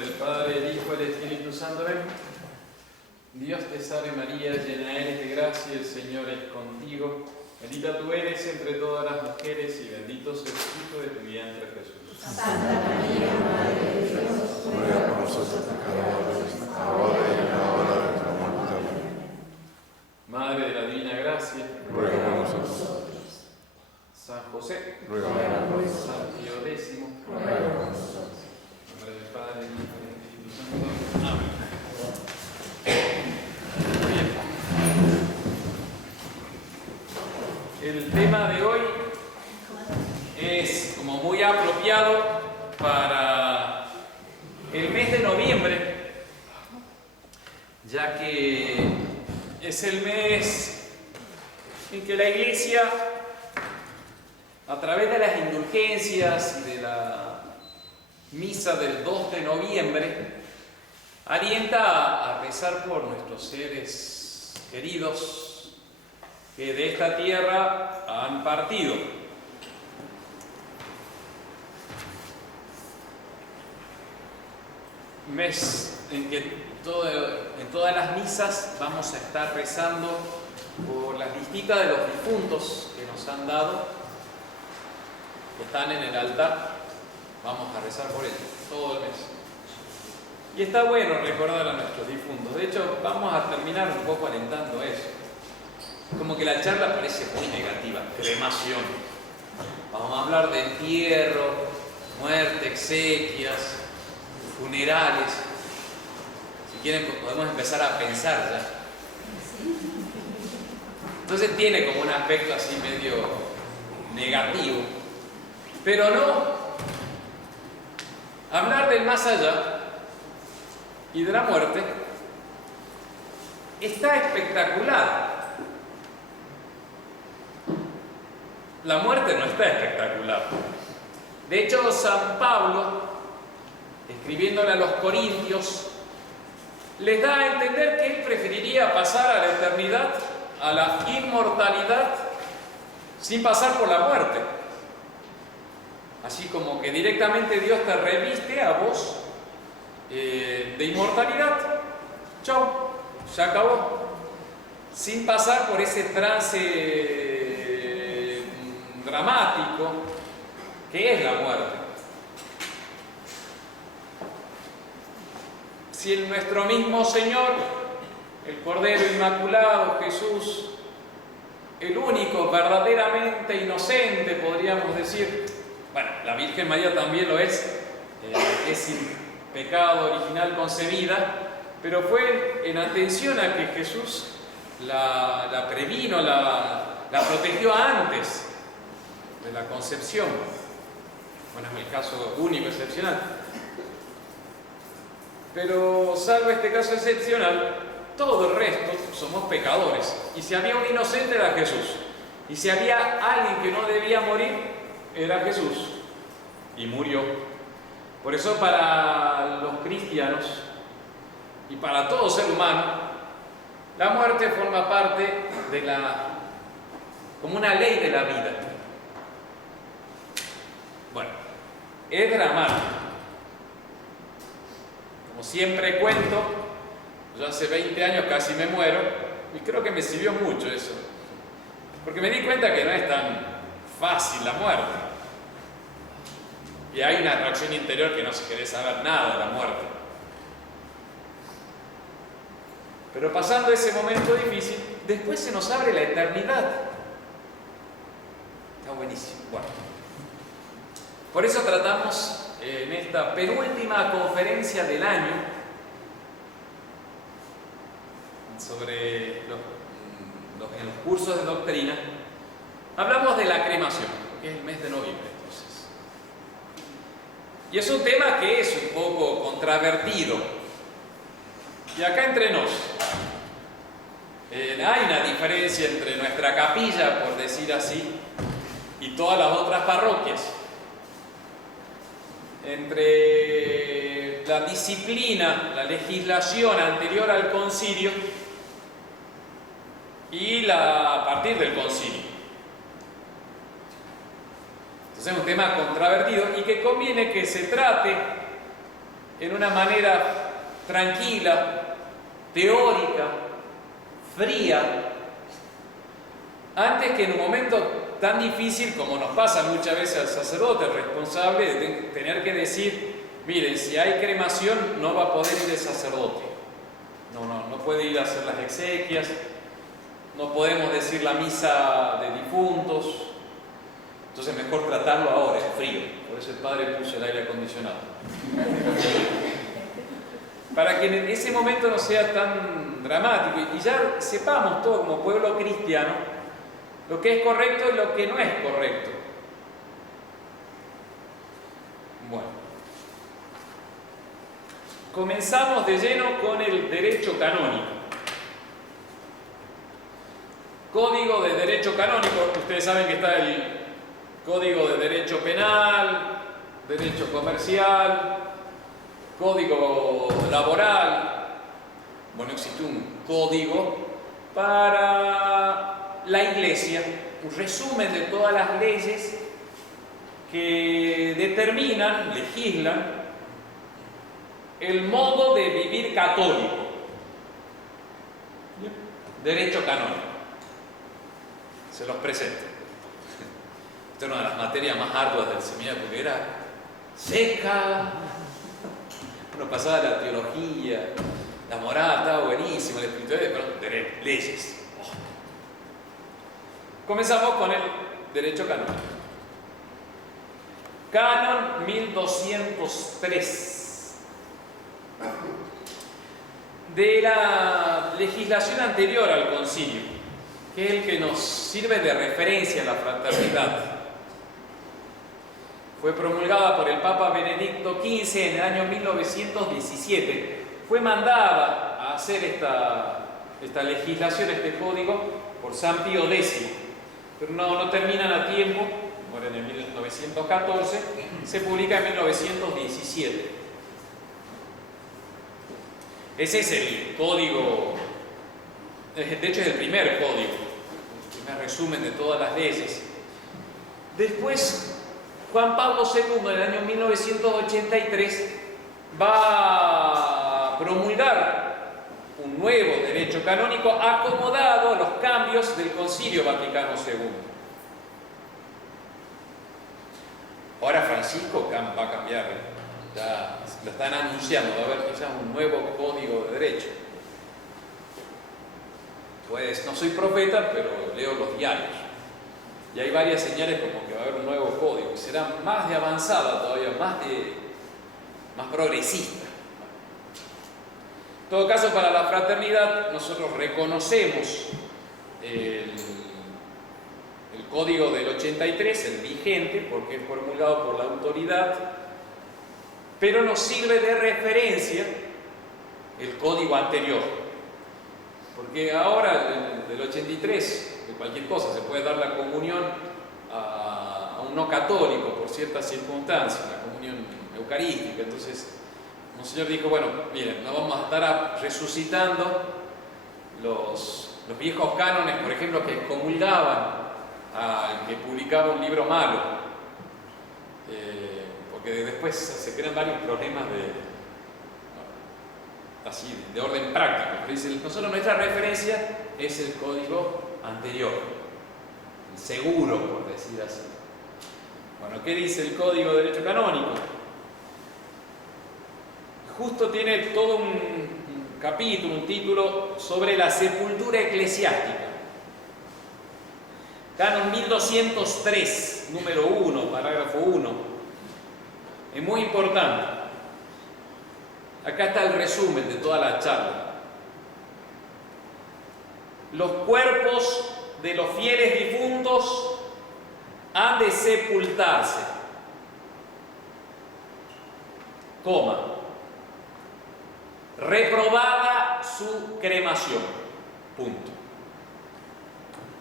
del Padre, el Hijo y el Espíritu Santo. Amén. Dios te salve María, llena eres de gracia, el Señor es contigo. Bendita tú eres entre todas las mujeres y bendito es el fruto de tu vientre, Jesús. Santa María, Madre de Dios, ruega por nosotros pecadores, ahora y en la hora de nuestra muerte. Amén. Madre de la Divina Gracia, Ruega por nosotros. San José, Ruega por nosotros. San Pío X, Ruega por nosotros. en nombre del Padre, del Hijo y del Espíritu Santo. Amén. Bien. El tema de hoy es como muy apropiado para el mes de noviembre, ya que es el mes en que la Iglesia, a través de las indulgencias y de la misa del 2 de noviembre, alienta a rezar por nuestros seres queridos que de esta tierra han partido. Mes en que en todas las misas vamos a estar rezando por las visitas de los difuntos que nos han dado, que están en el altar. Vamos a rezar por ellos todo el mes. Y está bueno recordar a nuestros difuntos. De hecho, vamos a terminar un poco alentando eso. Como que la charla parece muy negativa. Cremación. Vamos a hablar de entierro, muerte, exequias, funerales. Si quieren, podemos empezar a pensar ya. Entonces tiene como un aspecto así medio negativo. Pero no. Hablar del más allá y de la muerte está espectacular. La muerte no está espectacular. De hecho, San Pablo, escribiéndole a los Corintios, les da a entender que él preferiría pasar a la eternidad, a la inmortalidad, sin pasar por la muerte. Así como que directamente Dios te reviste a vos de inmortalidad. Chau, se acabó. Sin pasar por ese trance dramático que es la muerte. Si nuestro mismo Señor, el Cordero Inmaculado, Jesús, el único verdaderamente inocente, podríamos decir, bueno, la Virgen María también lo es sin pecado original concebida, pero fue en atención a que Jesús la previno, la protegió antes de la concepción. Bueno, es el caso único, excepcional. Pero salvo este caso excepcional, todo el resto somos pecadores. Y si había un inocente era Jesús. Y si había alguien que no debía morir, era Jesús. Y murió. Por eso para los cristianos y para todo ser humano, la muerte forma parte de como una ley de la vida. Bueno, es dramático. Como siempre cuento, yo hace 20 años casi me muero y creo que me sirvió mucho eso. Porque me di cuenta que no es tan fácil la muerte. Y hay una reacción interior que no se quiere saber nada de la muerte. Pero pasando ese momento difícil, después se nos abre la eternidad. Está buenísimo. Bueno, por eso tratamos en esta penúltima conferencia del año sobre en los cursos de doctrina, hablamos de la cremación, que es el mes de noviembre. Y es un tema que es un poco controvertido. Y acá entre nos, hay una diferencia entre nuestra capilla, por decir así, y todas las otras parroquias. Entre la disciplina, la legislación anterior al concilio y a partir del concilio. Entonces es un tema controvertido y que conviene que se trate en una manera tranquila, teórica, fría, antes que en un momento tan difícil como nos pasa muchas veces al sacerdote, el responsable de tener que decir, miren, si hay cremación no va a poder ir el sacerdote, no puede ir a hacer las exequias, no podemos decir la misa de difuntos, entonces mejor tratarlo ahora, en frío. Por eso el padre puso el aire acondicionado. Para que en ese momento no sea tan dramático y ya sepamos todo como pueblo cristiano lo que es correcto y lo que no es correcto. Bueno, comenzamos de lleno con el derecho canónico. Código de derecho canónico, ustedes saben que está el Código de Derecho Penal, Derecho Comercial, Código Laboral. Bueno, existe un código para la Iglesia, un resumen de todas las leyes que determinan, legislan, el modo de vivir católico. Derecho canónico. Se los presento. Esta es una de las materias más arduas del seminario porque era seca. Uno pasaba la teología, la moral, estaba buenísimo, la espiritualidad, pero leyes. Comenzamos con el derecho canónico. Canon 1203. De la legislación anterior al concilio, que es el que nos sirve de referencia a la fraternidad. Fue promulgada por el Papa Benedicto XV en el año 1917. Fue mandada a hacer esta legislación, este código, por San Pío X. Pero no terminan a tiempo, mueren en 1914, se publica en 1917. Ese es el código, de hecho es el primer código, el primer resumen de todas las leyes. Después, Juan Pablo II, en el año 1983, va a promulgar un nuevo derecho canónico acomodado a los cambios del Concilio Vaticano II. Ahora Francisco va a cambiar, ya lo están anunciando, va a haber quizás un nuevo código de derecho. Pues no soy profeta, pero leo los diarios. Y hay varias señales como que va a haber un nuevo código, que será más de avanzada todavía, más progresista. En todo caso, para la fraternidad, nosotros reconocemos el código del 83, el vigente, porque es formulado por la autoridad, pero nos sirve de referencia el código anterior. Porque ahora, del 83, de cualquier cosa, se puede dar la comunión a un no católico por ciertas circunstancias, la comunión eucarística. Entonces, Monseñor dijo, bueno, miren, no vamos a estar resucitando los viejos cánones, por ejemplo, que excomulgaban al que publicaba un libro malo, porque después se crean varios problemas de orden práctico. Pero dice, nosotros nuestra referencia es el código anterior, el seguro, por decir así. Bueno, ¿qué dice el Código de Derecho Canónico? Justo tiene todo un capítulo, un título sobre la sepultura eclesiástica. Canon 1203, número 1, parágrafo 1. Es muy importante. Acá está el resumen de toda la charla. Los cuerpos de los fieles difuntos han de sepultarse, reprobada su cremación. Punto.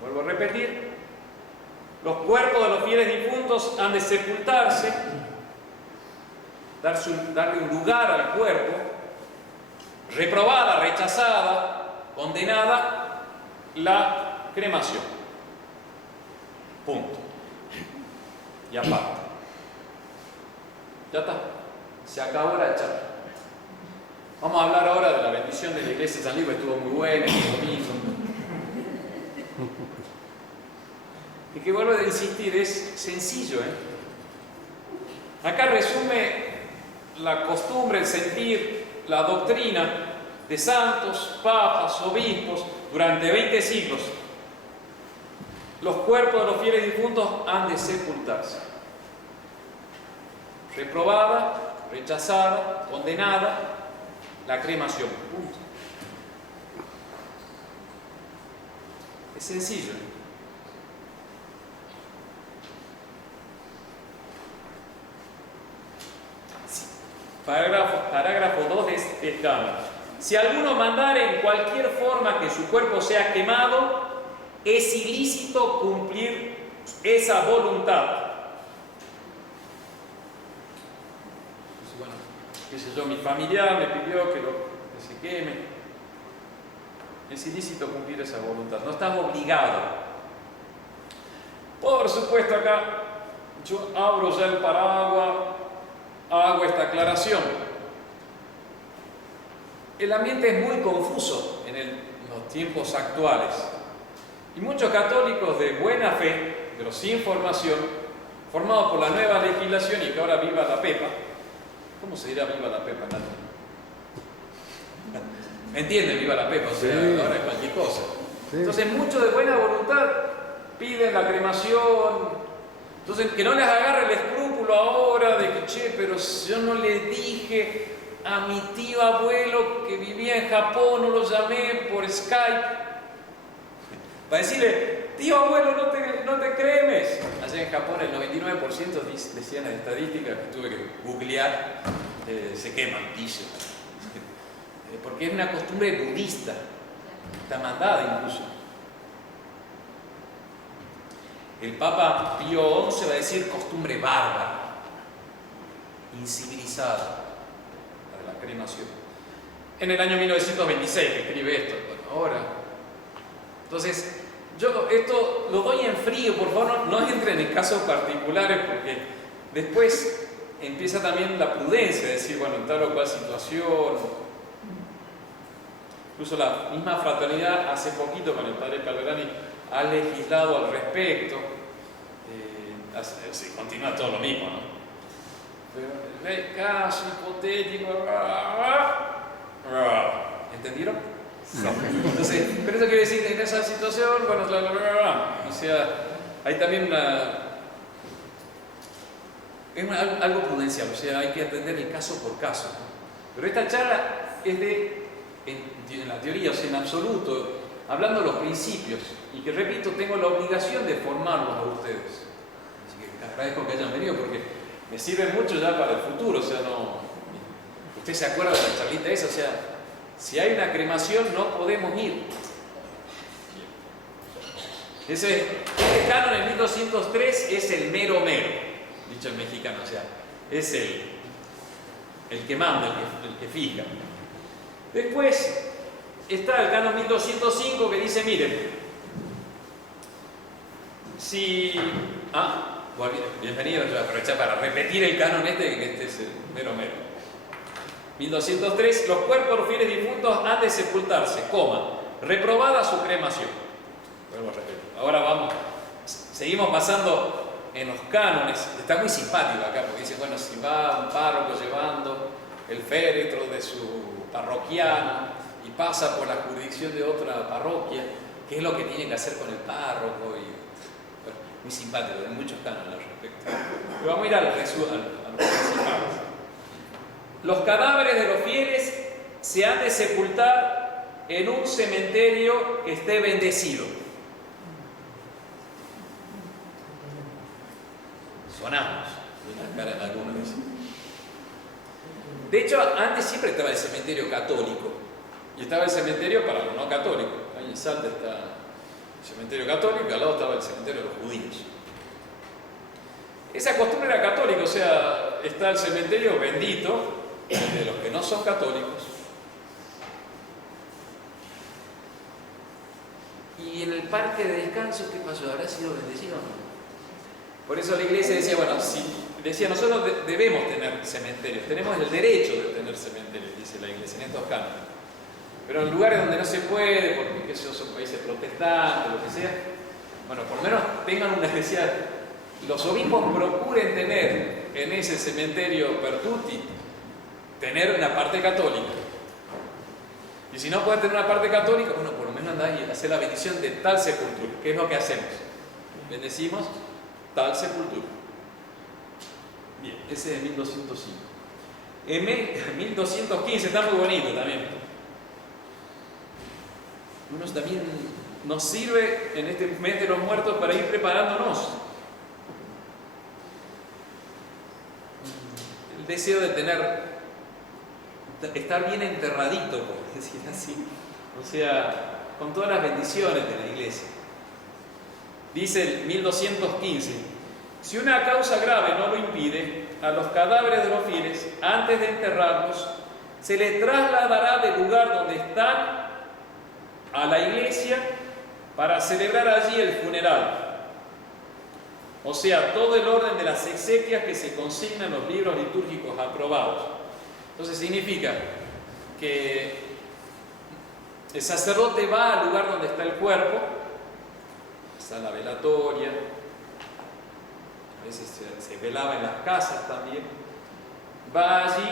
Vuelvo a repetir. Los cuerpos de los fieles difuntos han de sepultarse, darle un lugar al cuerpo, reprobada, rechazada, condenada la cremación. Punto. Y aparte. Ya está. Se acabó la charla. Vamos a hablar ahora de la bendición de la iglesia de San Luis, que estuvo muy buena este domingo. Y que vuelvo a insistir, es sencillo, Acá resume la costumbre, el sentir, la doctrina de santos, papas, obispos durante 20 siglos. Los cuerpos de los fieles difuntos han de sepultarse. Reprobada, rechazada, condenada, la cremación. Punto. Es sencillo. Parágrafo 2 de este canon. Si alguno mandare en cualquier forma que su cuerpo sea quemado, es ilícito cumplir esa voluntad. Entonces, bueno, qué sé yo, mi familiar me pidió que se queme. Es ilícito cumplir esa voluntad. No estás obligado. Por supuesto, acá yo abro ya el paraguas, hago esta aclaración. El ambiente es muy confuso en los tiempos actuales y muchos católicos de buena fe, pero sin formación, formados por la nueva legislación y que ahora viva la pepa. ¿Cómo se dirá viva la pepa, Nati? ¿Me entienden? Viva la pepa, o sea, sí. Ahora es cualquier cosa. Sí. Entonces muchos de buena voluntad piden la cremación. Entonces, que no les agarre el escrúpulo ahora de que, che, pero yo no le dije a mi tío abuelo que vivía en Japón, no lo llamé por Skype, para decirle, tío abuelo, no te cremes. Allá en Japón el 99% decían las estadísticas que tuve que googlear, se queman, dicen. Porque es una costumbre budista, está mandada incluso. El Papa Pío XI va a decir costumbre bárbara, incivilizada, la de la cremación. En el año 1926 que escribe esto, bueno, ahora. Entonces, yo esto lo doy en frío, por favor, no entren en casos particulares, porque después empieza también la prudencia de decir, bueno, en tal o cual situación. Incluso la misma fraternidad, hace poquito con el padre Calverani, ha legislado al respecto. Se continúa todo lo mismo, ¿no? Pero el caso hipotético. ¿Entendieron? No. Entonces, pero eso quiere decir que en esa situación, bueno, o sea, hay también algo prudencial, o sea, hay que atender el caso por caso. Pero esta charla es en la teoría, o sea, en absoluto, hablando de los principios, y que repito, tengo la obligación de formarlos a ustedes. Así que agradezco que hayan venido porque me sirve mucho ya para el futuro, o sea, no. ¿Usted se acuerda de la charlita esa? O sea, si hay una cremación no podemos ir. Este canon en 1203 es el mero mero, dicho en mexicano, o sea, es el que manda, el que fija. Después está el canon 1205 que dice, miren, si... bienvenido, yo voy a aprovechar para repetir el canon que este es el mero mero. 1203, los cuerpos de los fieles difuntos han de sepultarse, reprobada su cremación. Vuelvo a repetir. Ahora vamos, seguimos pasando en los cánones. Está muy simpático acá, porque dice, bueno, si va un párroco llevando el féretro de su parroquiano y pasa por la jurisdicción de otra parroquia, ¿qué es lo que tiene que hacer con el párroco? Bueno, muy simpático, hay muchos cánones al respecto. Pero vamos a ir a los principales. Los cadáveres de los fieles se han de sepultar en un cementerio que esté bendecido. Sonamos en la cara de algunos. De hecho, antes siempre estaba el cementerio católico y estaba el cementerio para los no católicos. Ahí en Salta está el cementerio católico y al lado estaba el cementerio de los judíos. Esa costumbre era católica, o sea, está el cementerio bendito de los que no son católicos. Y en el parque de descanso, ¿qué pasó? ¿Habrá sido bendecido o no? Por eso la iglesia decía, bueno, si decía, nosotros debemos tener cementerios, tenemos el derecho de tener cementerios, dice la Iglesia en estos cánticos. Pero en lugares donde no se puede, porque qué sé yo, son países protestantes, lo que sea, bueno, por lo menos tengan una especial. Los obispos procuren tener en ese cementerio pertuti, tener una parte católica. Y si no puede tener una parte católica, bueno, por lo menos andar y hacer la bendición de tal sepultura. ¿Qué es lo que hacemos? Bendecimos tal sepultura. Bien, ese es de 1205. En 1215 está muy bonito también. Uno también nos sirve en este mes de los muertos para ir preparándonos. El deseo de estar bien enterradito, por decir así. O sea, con todas las bendiciones de la iglesia. Dice el 1215, si una causa grave no lo impide, a los cadáveres de los fieles, antes de enterrarlos, se les trasladará del lugar donde están a la iglesia para celebrar allí el funeral. O sea, todo el orden de las exequias que se consignan en los libros litúrgicos aprobados. Entonces significa que el sacerdote va al lugar donde está el cuerpo, está la velatoria, a veces se velaba en las casas también, va allí,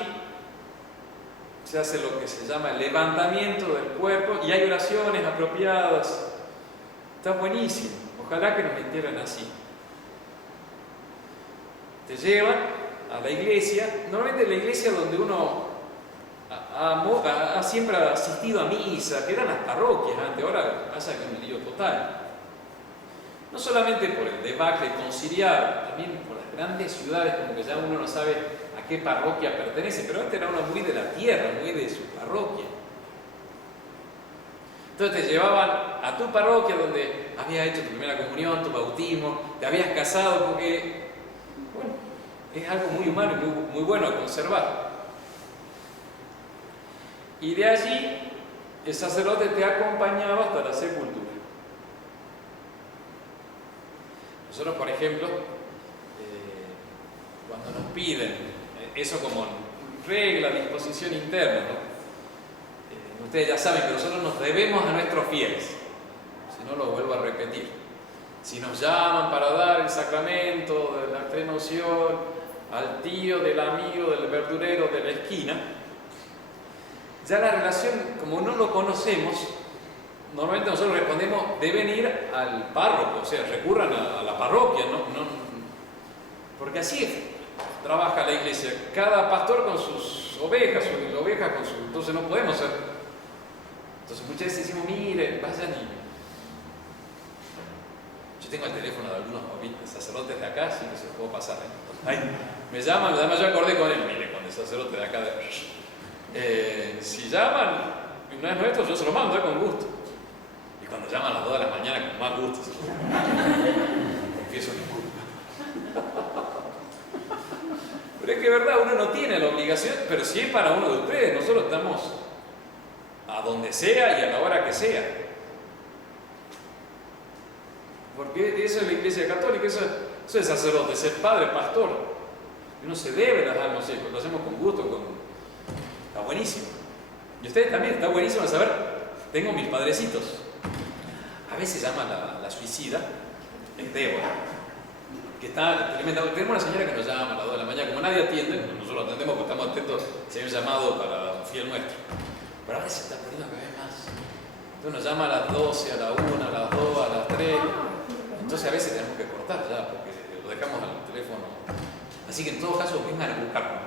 se hace lo que se llama el levantamiento del cuerpo y hay oraciones apropiadas. Está buenísimo, ojalá que nos entierren así. Te llevan a la iglesia, normalmente la iglesia donde uno ha siempre asistido a misa, que eran las parroquias antes, ahora pasa que es un lío total. No solamente por el debacle conciliar, también por las grandes ciudades, como que ya uno no sabe a qué parroquia pertenece, pero antes era uno muy de la tierra, muy de su parroquia. Entonces te llevaban a tu parroquia donde habías hecho tu primera comunión, tu bautismo, te habías casado, porque, bueno, es algo muy humano y muy bueno a conservar. Y de allí el sacerdote te acompañaba hasta la sepultura. Nosotros, por ejemplo, cuando nos piden, eso como regla, disposición interna, ¿no? Ustedes ya saben que nosotros nos debemos a nuestros fieles, si no lo vuelvo a repetir. Si nos llaman para dar el sacramento de la extrema unción al tío, del amigo, del verdurero de la esquina, ya la relación, como no lo conocemos, normalmente nosotros respondemos, deben ir al párroco, o sea, recurran a la parroquia, ¿no? Porque así trabaja la iglesia, cada pastor con sus ovejas, entonces no podemos ser. Entonces muchas veces decimos, mire, vayan y... Yo tengo el teléfono de algunos sacerdotes de acá, así que se los puedo pasar. Ay, me llaman, además yo acordé con él, mire, con el sacerdote de acá. Si llaman y no es nuestro, yo se lo mando, con gusto. Y cuando llaman a las 2 de la mañana, con más gusto, confieso mi culpa. Pero es que es verdad, uno no tiene la obligación, pero sí es para uno de ustedes. Nosotros estamos a donde sea y a la hora que sea. Porque eso es la Iglesia Católica, eso es sacerdote, es el padre, pastor. Uno se debe las almas, lo hacemos con gusto, está buenísimo. Y ustedes también, está buenísimo saber, tengo mis padrecitos. A veces llama la suicida, es Débora, que está tremenda. Tenemos una señora que nos llama a las 2 de la mañana, como nadie atiende, nosotros atendemos porque estamos atentos si hay un llamado para un fiel nuestro. Pero ahora se está poniendo cada vez más. Entonces nos llama a las 12, a la 1, a las 2, a las 3. Entonces a veces tenemos que cortar ya, porque lo dejamos al teléfono. Así que en todo caso vengan a buscarnos.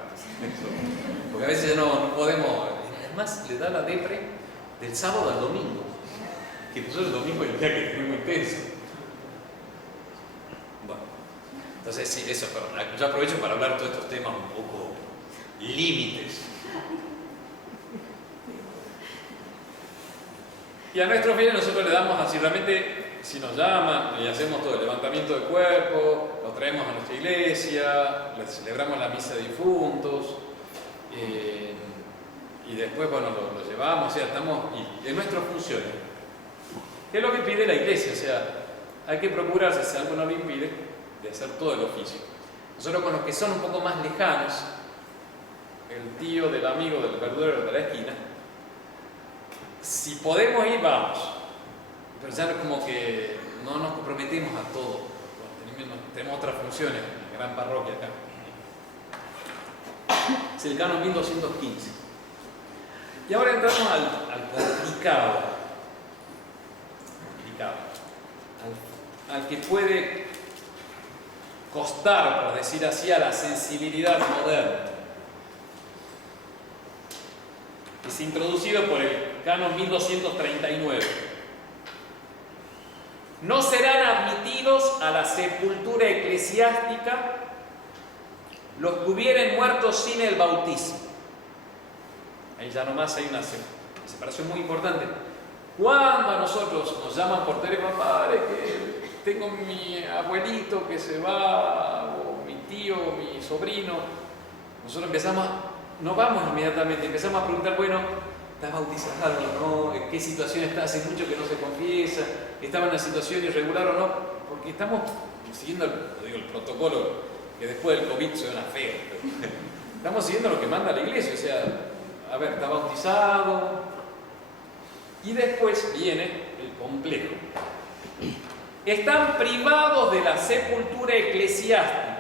Porque a veces ya no podemos. Además le da la depre del sábado al domingo. Que nosotros el domingo es el día que tenemos intenso. Bueno, entonces sí, eso, pero yo aprovecho para hablar de todos estos temas un poco límites. Y a nuestros fieles nosotros le damos así, realmente, si nos llaman y hacemos todo el levantamiento del cuerpo, lo traemos a nuestra iglesia, le celebramos la misa de difuntos, y después, bueno, lo llevamos, o sea, estamos en nuestras funciones. ¿Qué es lo que pide la iglesia? O sea, hay que procurarse, si algo no lo impide, de hacer todo el oficio. Nosotros con los que son un poco más lejanos, el tío del amigo del verdurero de la esquina, si podemos ir, vamos. Pero ya como que no nos comprometemos a todo. Tenemos otras funciones en la gran parroquia acá. Es el canon 1215. Y ahora entramos al complicado. Al que puede costar, por decir así, a la sensibilidad moderna. Es introducido por el canon 1239. No serán admitidos a la sepultura eclesiástica los que hubieren muerto sin el bautismo. Ahí ya nomás hay una separación muy importante. Cuando a nosotros nos llaman por teléfono, padre, que tengo mi abuelito que se va, o mi tío, o mi sobrino, nosotros no vamos inmediatamente, empezamos a preguntar, bueno, ¿está bautizado o no? ¿En qué situación está? Hace mucho que no se confiesa, ¿estaba en una situación irregular o no? Porque estamos siguiendo el protocolo, que después del COVID suena feo, pero estamos siguiendo lo que manda la iglesia, o sea, a ver, ¿está bautizado? Y después viene el complejo. Están privados de la sepultura eclesiástica,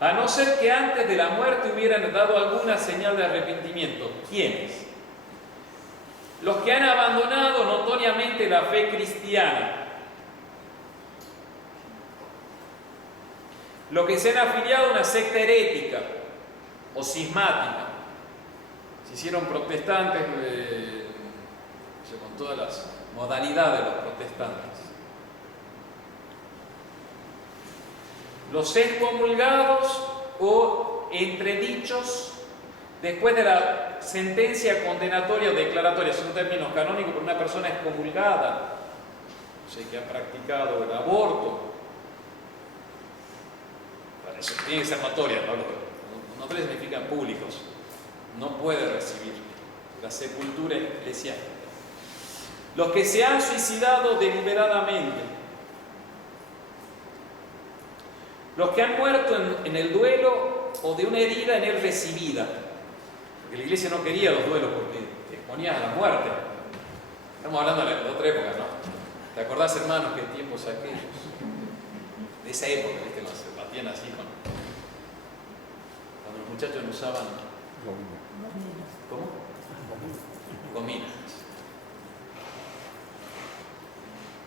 a no ser que antes de la muerte hubieran dado alguna señal de arrepentimiento. ¿Quiénes? Los que han abandonado notoriamente la fe cristiana, los que se han afiliado a una secta herética o cismática, se hicieron protestantes con todas las modalidades de los protestantes, los excomulgados o entredichos después de la sentencia condenatoria o declaratoria. Son términos canónicos por una persona excomulgada, o sea, que ha practicado el aborto. Para eso tiene que ser notoria, ¿no? Notoria significan públicos. No puede recibir la sepultura eclesiástica. Los que se han suicidado deliberadamente, los que han muerto en el duelo o de una herida en él recibida, porque la iglesia no quería los duelos porque te exponías a la muerte. Estamos hablando de otra época, ¿no? ¿Te acordás, hermanos, qué tiempos aquellos? De esa época, ¿viste? Nos batían así cuando los muchachos no usaban. ¿Cómo? Gomina.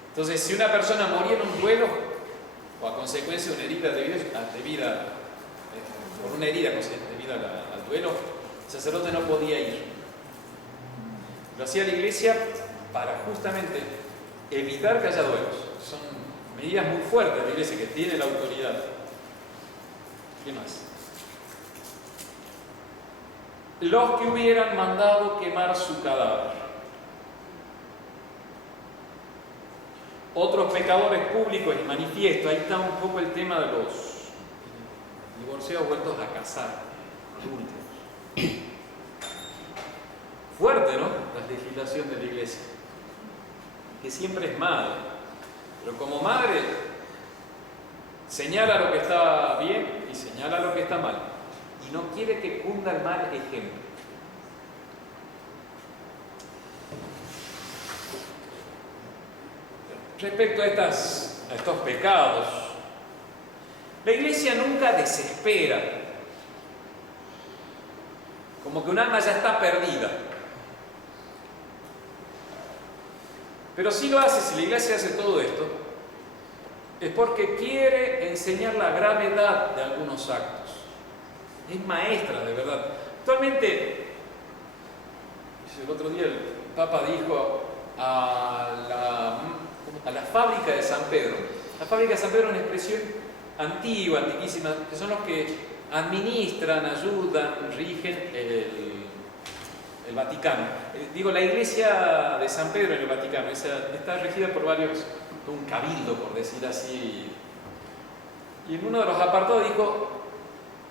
Entonces, si una persona moría en un duelo o a consecuencia de una herida por una herida debida al duelo, el sacerdote no podía ir. Lo hacía la iglesia para justamente evitar que haya duelos. Son medidas muy fuertes de la iglesia que tiene la autoridad. ¿Qué más? Los que hubieran mandado quemar su cadáver. Otros pecadores públicos y manifiesto. Ahí está un poco el tema de los divorciados vueltos a casar, adúlteros. Fuerte, ¿no? La legislación de la iglesia, que siempre es madre, pero como madre señala lo que está bien y señala lo que está mal, y no quiere que cunda el mal ejemplo. Respecto a estos pecados, la iglesia nunca desespera, como que un alma ya está perdida. Pero sí lo hace, si la iglesia hace todo esto, es porque quiere enseñar la gravedad de algunos actos. Es maestra, de verdad. Actualmente, el otro día el Papa dijo a la fábrica de San Pedro. La fábrica de San Pedro es una expresión antigua, antiquísima, que son los que administran, ayudan, rigen el Vaticano. Digo, la iglesia de San Pedro en el Vaticano está regida por un cabildo, por decir así. Y en uno de los apartados dijo: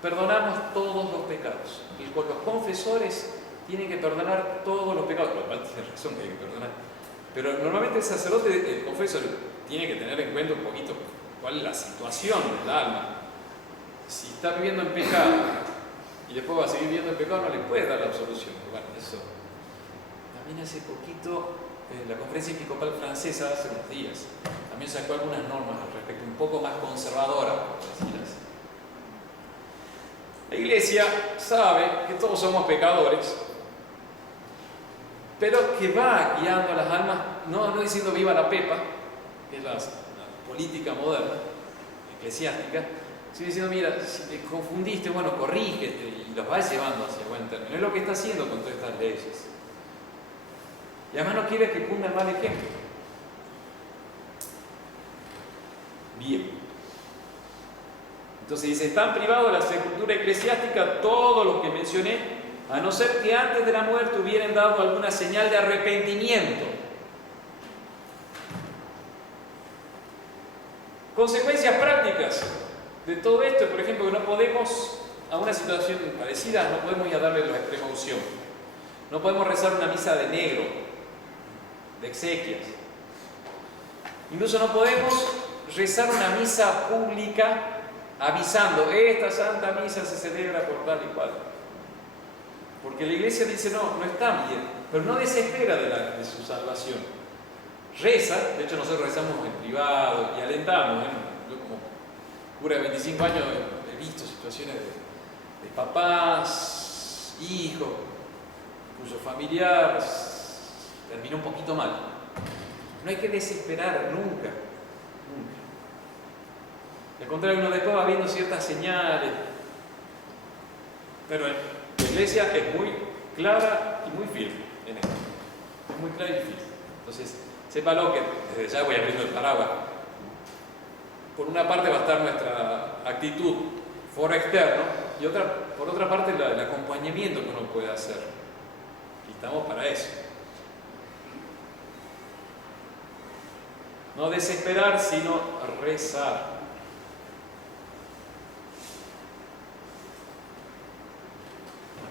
perdonamos todos los pecados. Y con los confesores tienen que perdonar todos los pecados. Lo cual tiene razón que hay que perdonar. Pero normalmente el sacerdote, el confesor, tiene que tener en cuenta un poquito cuál es la situación del alma. Si está viviendo en pecado y después va a seguir viviendo en pecado, no le puede dar la absolución. Bueno, eso. También hace poquito, la conferencia episcopal francesa, hace unos días, también sacó algunas normas al respecto, un poco más conservadoras, por decir así. La Iglesia sabe que todos somos pecadores, pero que va guiando a las almas, no diciendo viva la Pepa, que es la política moderna, eclesiástica, sino diciendo, mira, si te confundiste, bueno, corrígete, y los va llevando hacia buen término. Es lo que está haciendo con todas estas leyes. Y además no quiere que cunda el mal ejemplo. Bien. Entonces dice, están privados de la sepultura eclesiástica todos los que mencioné, a no ser que antes de la muerte hubieran dado alguna señal de arrepentimiento. Consecuencias prácticas de todo esto, por ejemplo, que no podemos, a una situación parecida, no podemos ir a darle la extrema unción. No podemos rezar una misa de negro, de exequias. Incluso no podemos rezar una misa pública avisando, esta santa misa se celebra por tal y cual. Porque la Iglesia dice, no está bien, pero no desespera de su salvación. Reza, de hecho nosotros rezamos en privado y alentamos. Yo como cura de 25 años he visto situaciones de papás, hijos, cuyo familiar terminó un poquito mal. No hay que desesperar nunca. Al contrario, uno después va viendo ciertas señales. Pero la Iglesia es muy clara y muy firme en esto. Es muy clara y firme. Entonces, sépalo que desde ya voy abriendo el paraguas. Por una parte va a estar nuestra actitud foro externo y por otra parte el acompañamiento que uno puede hacer. Y estamos para eso. No desesperar, sino rezar.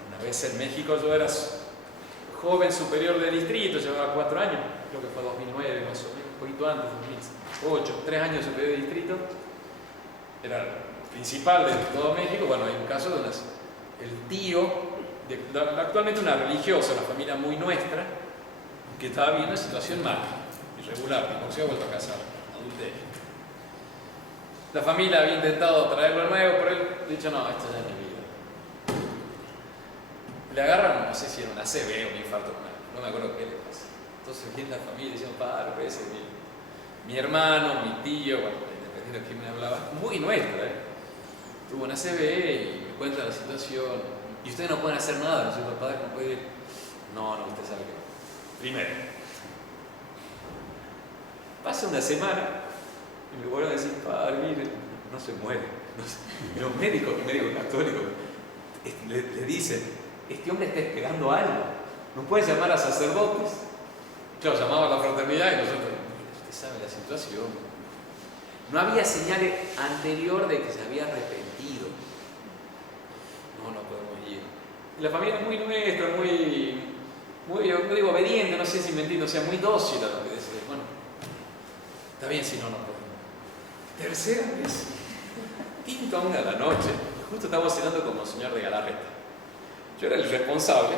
Una vez en México yo era joven superior de distrito, llevaba 4 años, creo que fue 2009 más o menos, un poquito antes, 2008, 3 años superior de distrito, era el principal de todo México. Bueno, hay un caso de el tío, actualmente una religiosa, una familia muy nuestra, que estaba viviendo una situación mala, irregular, porque se había vuelto a casar, adulterio. La familia había intentado traerlo de nuevo, pero él ha dicho, no, esto ya es mi vida. Le agarran, no sé si era una ACV o un infarto, no me acuerdo qué le pasa. Entonces viene la familia diciendo, padre, ese es mi hermano, mi tío, bueno, dependiendo de quién me hablaba, muy nuestra, tuvo una ACV y me cuenta la situación, y ustedes no pueden hacer nada, ¿no? El padre no puede ir. No, usted sabe que no. Primero, pasa una semana y me vuelven a decir, padre, mire, no se muere. Y los médicos católicos le dicen, este hombre está esperando algo, no puede llamar a sacerdotes. Claro, llamaba a la fraternidad y nosotros, usted sabe la situación. No había señal anterior de que se había arrepentido. No podemos ir. Y la familia es muy nuestra, muy, no digo obediente, no sé si me entiendo, o sea, muy dócil a lo que dice. Bueno, está bien si no podemos. Tercera vez, tinta una de la noche, justo estábamos cenando con Monseñor de Galarreta. Yo era el responsable,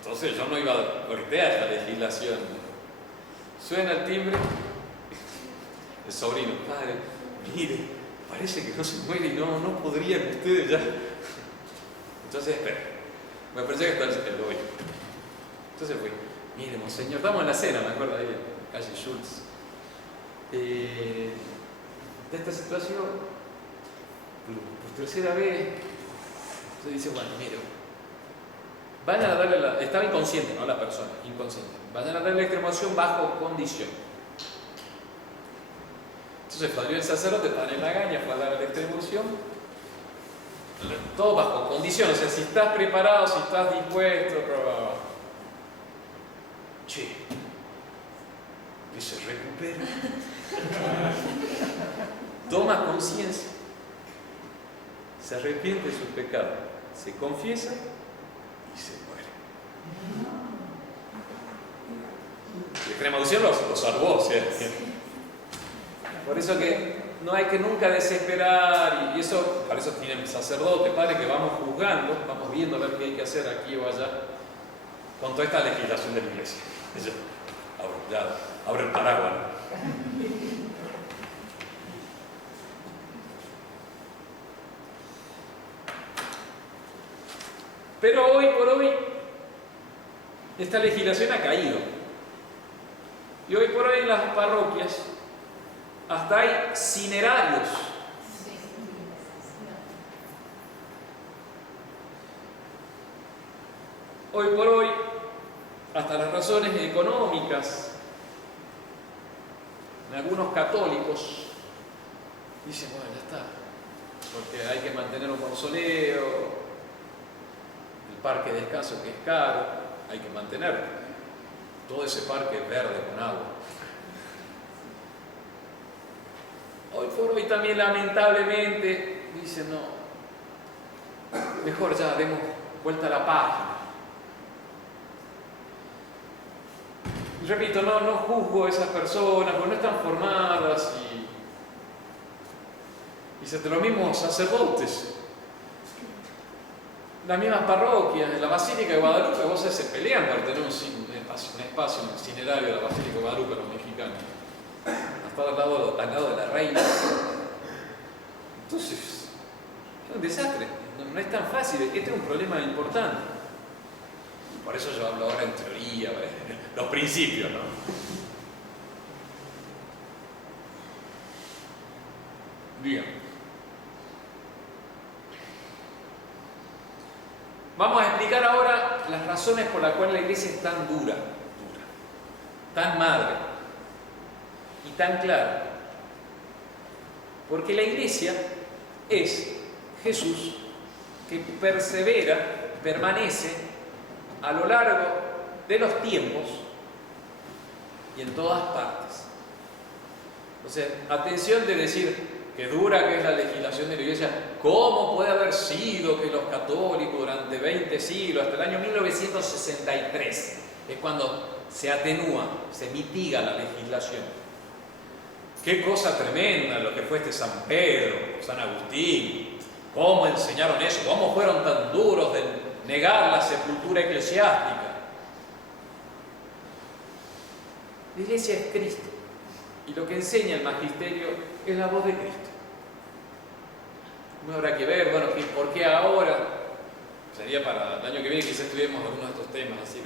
entonces yo no iba a cortear esta legislación. Suena el timbre, el sobrino, padre, mire, parece que no se muere y no podrían ustedes ya. Entonces, espera, me parecía que estaba el doy. Entonces fui, mire, monseñor, estamos en la cena, me acuerdo ahí, en calle Schultz. De esta situación, por tercera vez, entonces dice, bueno, mire, vayan a darle estaba inconsciente, ¿no? La persona, inconsciente. Vayan a darle la extremaunción bajo condición. Entonces salió el sacerdote, Padre Lagaña, fue a darle la extremaunción. Todo bajo condición, o sea, si estás preparado, si estás dispuesto, che, que se recupera. Toma conciencia, se arrepiente de su pecado, se confiesa y se muere. La extremaunción lo salvó, o sea, Por eso que no hay que nunca desesperar, y eso, para eso tienen sacerdotes, padres, que vamos juzgando, vamos viendo a ver qué hay que hacer aquí o allá, con toda esta legislación de la iglesia. Ya abre el paraguas. Pero hoy por hoy, esta legislación ha caído. Y hoy por hoy en las parroquias hasta hay cinerarios. Hoy por hoy, hasta las razones económicas, en algunos católicos dicen, bueno, ya está, porque hay que mantener un mausoleo, el parque de descanso que es caro, hay que mantenerlo, todo ese parque verde con agua. Hoy por hoy también lamentablemente dicen, no, mejor ya demos vuelta a la página. Y repito, no juzgo a esas personas, porque no están formadas y los mismos sacerdotes, las mismas parroquias, en la Basílica de Guadalupe, vos se pelean por tener un espacio, un itinerario de la Basílica de Guadalupe, los mexicanos. Hasta al lado de la reina. Entonces, es un desastre, no es tan fácil, este es un problema importante. Por eso yo hablo ahora en teoría, los principios, ¿no? Bien. Vamos a explicar ahora las razones por las cuales la iglesia es tan dura, tan madre y tan clara. Porque la iglesia es Jesús que persevera, permanece a lo largo de los tiempos y en todas partes. O sea, atención de decir que dura que es la legislación de la iglesia, ¿cómo puede haber sido que los católicos durante 20 siglos, hasta el año 1963, es cuando se atenúa, se mitiga la legislación? Qué cosa tremenda lo que fue San Pedro, San Agustín, cómo enseñaron eso, cómo fueron tan duros de negar la sepultura eclesiástica. La iglesia es Cristo y lo que enseña el magisterio es la voz de Cristo. No habrá que ver, bueno, ¿por qué ahora? Sería para el año que viene, quizás estudiemos algunos de estos temas así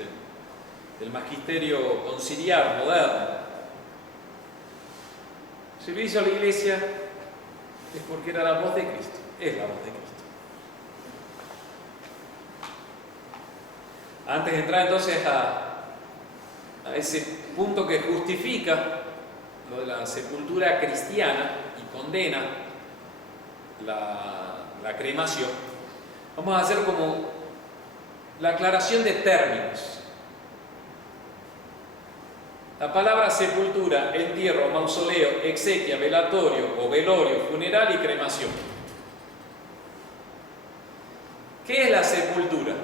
del magisterio conciliar moderno. Si lo hizo la iglesia es porque era la voz de Cristo, es la voz de Cristo. Antes de entrar entonces a ese punto que justifica lo de la sepultura cristiana y condena la cremación, vamos a hacer como la aclaración de términos. La palabra sepultura, entierro, mausoleo, exequia, velatorio o velorio, funeral y cremación. ¿Qué es la sepultura?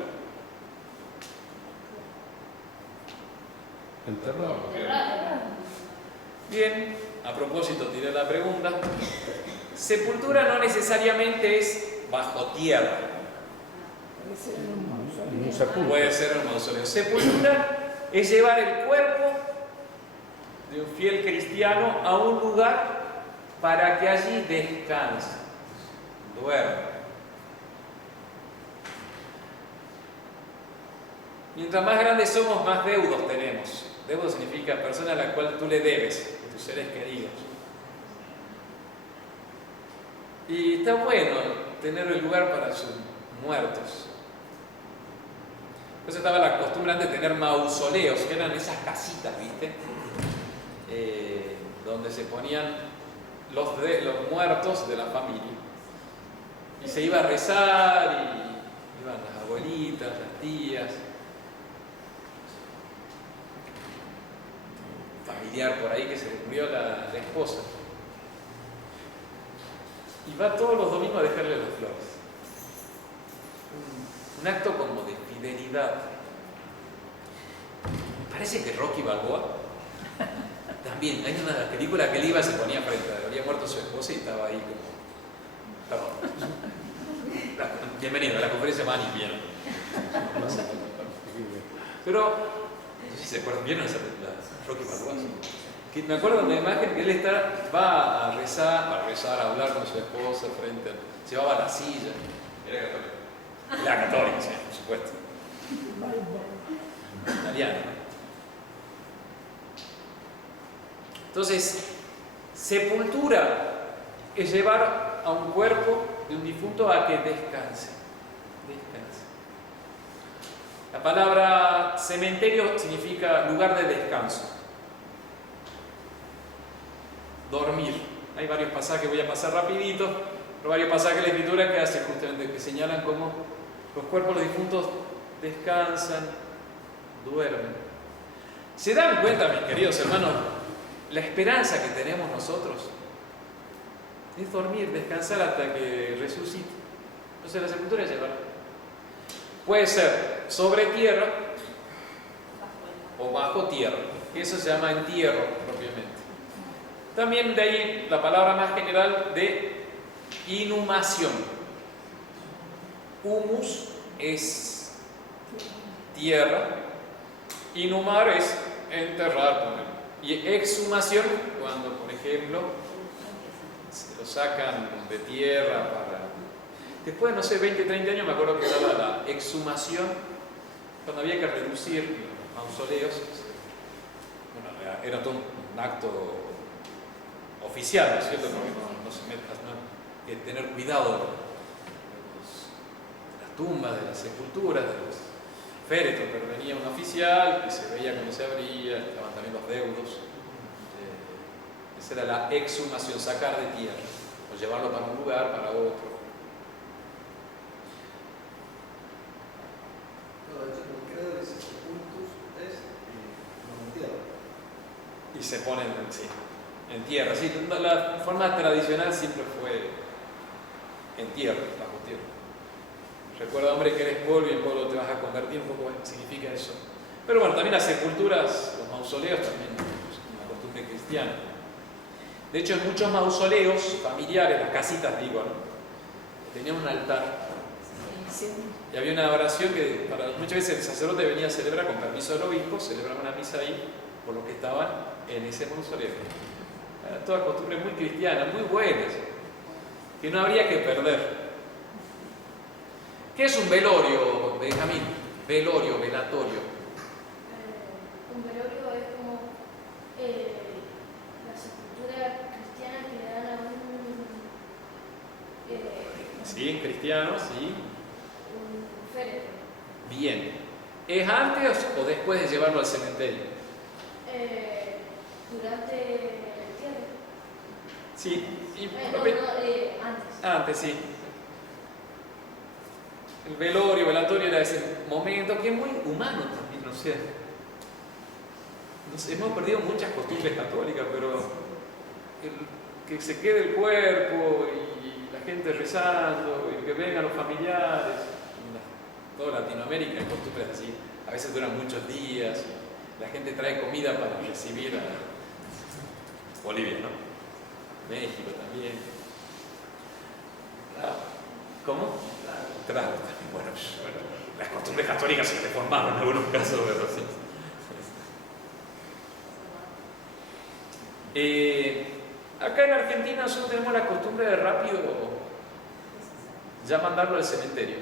Enterrado. Bien, a propósito tiré la pregunta. Sepultura no necesariamente es bajo tierra. Puede ser un mausoleo. Sepultura es llevar el cuerpo de un fiel cristiano a un lugar para que allí descanse, duerma. Mientras más grandes somos, más deudos tenemos. Deudo significa persona a la cual tú le debes, tus seres queridos. Y está bueno tener el lugar para sus muertos. Por eso estaba la costumbre antes de tener mausoleos, que eran esas casitas, ¿viste? Donde se ponían los muertos de la familia. Y se iba a rezar, y iban las abuelitas, las tías. Familiar por ahí que se le murió la esposa. Y va todos los domingos a dejarle las flores. Un acto como de fidelidad. Me parece que Rocky Balboa También, hay una película que él iba, se ponía frente, había muerto su esposa y estaba ahí como... Perdón. Bienvenido a la conferencia más liviana. Pero, no sé si se acuerdan, ¿vieron esa película? Rocky Balboa. Que me acuerdo de una imagen que él va a rezar, a hablar con su esposa frente a... Llevaba la silla. Era católico. Era católico, sí, por supuesto. Italiano, ¿no? Entonces, sepultura es llevar a un cuerpo de un difunto a que descanse. Descanse. La palabra cementerio significa lugar de descanso. Dormir. Hay varios pasajes, voy a pasar rapidito, pero varios pasajes de la Escritura que hacen justamente, que señalan cómo los cuerpos de los difuntos descansan, duermen. ¿Se dan cuenta, mis queridos hermanos, la esperanza que tenemos nosotros? Es dormir, descansar hasta que resucite. Entonces la sepultura es llevar. Puede ser sobre tierra o bajo tierra. Eso se llama entierro propiamente. También de ahí la palabra más general de inhumación. Humus es tierra, inhumar es enterrar, poner. Y exhumación, cuando por ejemplo se lo sacan de tierra para... Después, no sé, 20, 30 años me acuerdo que daba la exhumación, cuando había que reducir los mausoleos. Bueno, era todo un acto oficial, ¿no es cierto? No se meta, no, hay que tener cuidado de las tumbas, de las sepulturas, de los féretros, pero venía un oficial que se veía cuando se abría, estaban también los deudos. Esa era la exhumación, sacar de tierra, o llevarlo para un lugar, para otro. Y se ponen en tierra. Sí, la forma tradicional siempre fue en tierra, bajo tierra. Recuerda, hombre, que eres polvo y en polvo te vas a convertir, un poco significa eso. Pero bueno, también las sepulturas, los mausoleos también es una costumbre cristiana. De hecho, en muchos mausoleos familiares, las casitas digo, ¿no? Tenían un altar. Y había una oración que muchas veces el sacerdote venía a celebrar con permiso del obispo, celebraba una misa ahí por los que estaban en ese mausoleo. Era toda costumbre muy cristiana, muy buena, que no habría que perder. ¿Qué es un velorio, Benjamín? Velorio, velatorio. Un velorio es como la sepultura cristiana que le dan a un... Sí, cristiano, sí. Un féretro. Bien. ¿Es antes o después de llevarlo al cementerio? Durante el entierro. Sí. Antes. Antes, sí. El velorio, velatorio era ese momento que es muy humano también, o sea, hemos perdido muchas costumbres católicas, pero que se quede el cuerpo y la gente rezando y que vengan los familiares, en toda Latinoamérica hay costumbres así, a veces duran muchos días, la gente trae comida para recibir a Bolivia, ¿no? México también. ¿Cómo? Claro, bueno, las costumbres católicas se reformaron en algunos casos, pero sí. Acá en Argentina nosotros tenemos la costumbre de rápido ya mandarlo al cementerio.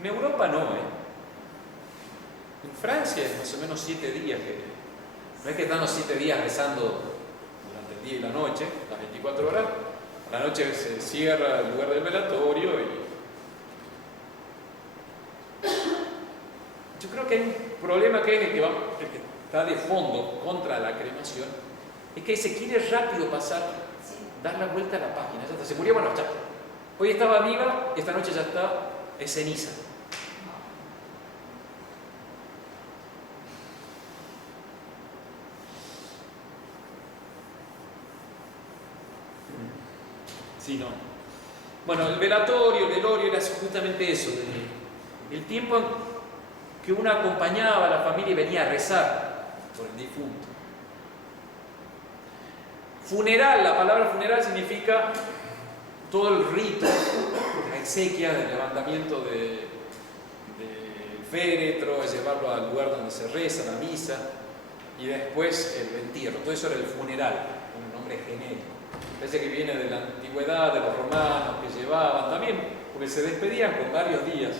En Europa no, En Francia es más o menos 7 días. No es que están los 7 días rezando durante el día y la noche, las 24 horas. A la noche se cierra el lugar del velatorio y... Yo creo que hay un problema que es el que está de fondo contra la cremación, es que se quiere rápido pasar, dar la vuelta a la página. Ya está, se murió, bueno, ya. Hoy estaba viva, esta noche ya está, es ceniza. Sí, no. Bueno, el velorio era justamente eso, el tiempo en que uno acompañaba a la familia y venía a rezar. por el difunto. Funeral, la palabra funeral significa todo el rito, la exequia del levantamiento del féretro, llevarlo al lugar donde se reza, la misa, y después el entierro. Todo eso era el funeral, un nombre genérico. Parece que viene de la antigüedad, de los romanos que llevaban también, porque se despedían con varios días.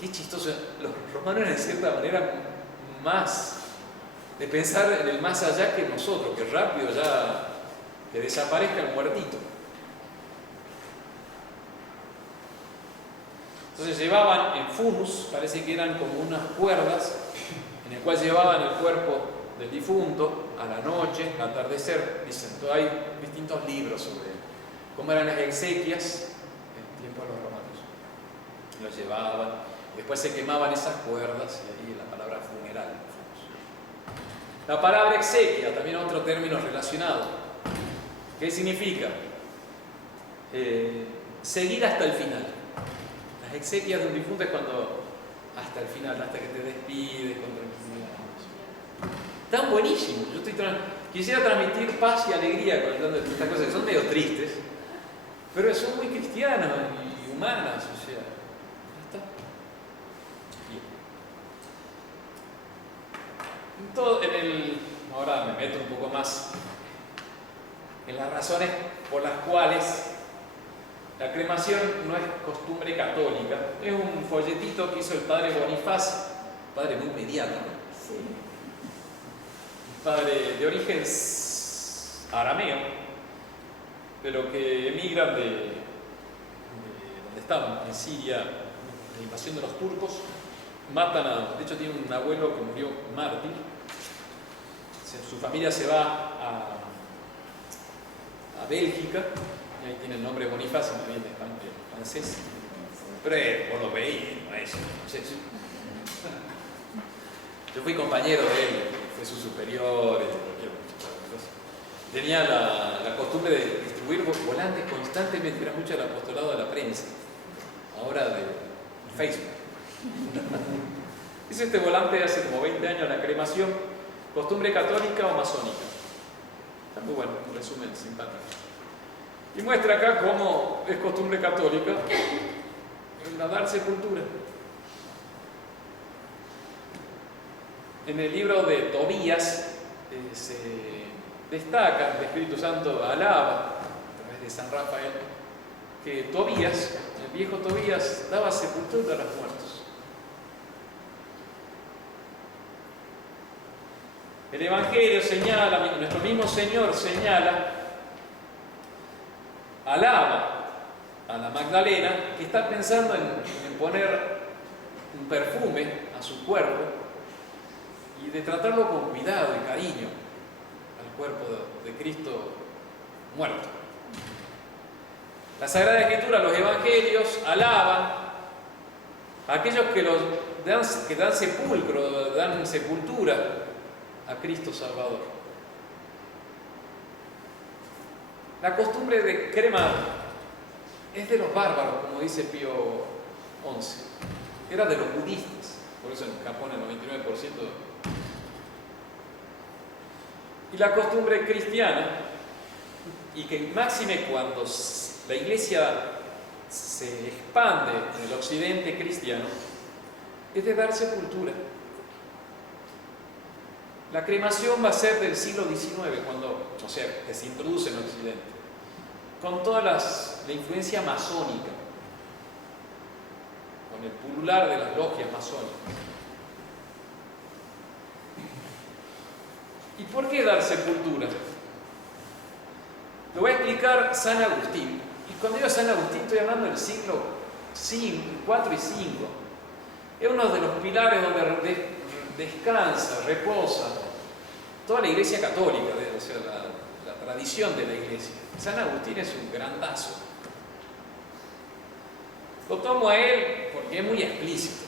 Qué chistoso, los romanos eran de cierta manera más de pensar en el más allá que nosotros, que rápido ya que desaparezca el muertito. Entonces llevaban en funus, parece que eran como unas cuerdas, en el cual llevaban el cuerpo del difunto a la noche, al atardecer. Dicen, hay distintos libros sobre cómo eran las exequias en el tiempo de los romanos. Los llevaban, después se quemaban esas cuerdas, y ahí la palabra funeral. La palabra exequia, también otro término relacionado. ¿Qué significa? Seguir hasta el final. Las exequias de un difunto es cuando hasta el final, hasta que te despides con tranquilidad. Están buenísimos. Yo quisiera transmitir paz y alegría contando estas cosas que son medio tristes, pero son muy cristianas y humanas. O sea, ¿ya está? Bien. Ahora me meto un poco más en las razones por las cuales la cremación no es costumbre católica. Es un folletito que hizo el padre Bonifaz, padre muy mediático, un padre de origen arameo, pero que emigran de donde estaban, en Siria, la invasión de los turcos. De hecho tiene un abuelo que murió mártir. Su familia se va a Bélgica, y ahí tiene el nombre Bonifaz, que viene de francés. Pero vos lo veis, no es. Yo fui compañero de él, fue su superior, tenía la costumbre de distribuir volantes constantemente, era mucho el apostolado de la prensa, ahora de Facebook. Hice este volante hace como 20 años, la cremación, costumbre católica o masónica. Está muy bueno, un resumen simpático. Y muestra acá cómo es costumbre católica el dar sepultura. En el libro de Tobías se destaca, el Espíritu Santo alaba, a través de San Rafael, que Tobías, el viejo Tobías, daba sepultura a los muertos. El Evangelio señala, nuestro mismo Señor señala, alaba a la Magdalena, que está pensando en poner un perfume a su cuerpo y de tratarlo con cuidado y cariño al cuerpo de Cristo muerto. La Sagrada Escritura, los Evangelios alaban a aquellos que dan sepulcro, dan sepultura a Cristo Salvador. La costumbre de cremar es de los bárbaros, como dice Pío XI. Era de los budistas, por eso en Japón el 99%. Y la costumbre cristiana, y que máxime cuando la iglesia se expande en el occidente cristiano, es de dar sepultura. La cremación va a ser del siglo XIX, que se introduce en Occidente, con toda la influencia masónica, con el pulular de las logias masónicas. ¿Y por qué dar sepultura? Lo voy a explicar San Agustín. Y cuando digo San Agustín estoy hablando del siglo IV y V. Es uno de los pilares donde descansa, reposa toda la Iglesia católica, o sea, la tradición de la Iglesia. San Agustín es un grandazo. Lo tomo a él porque es muy explícito.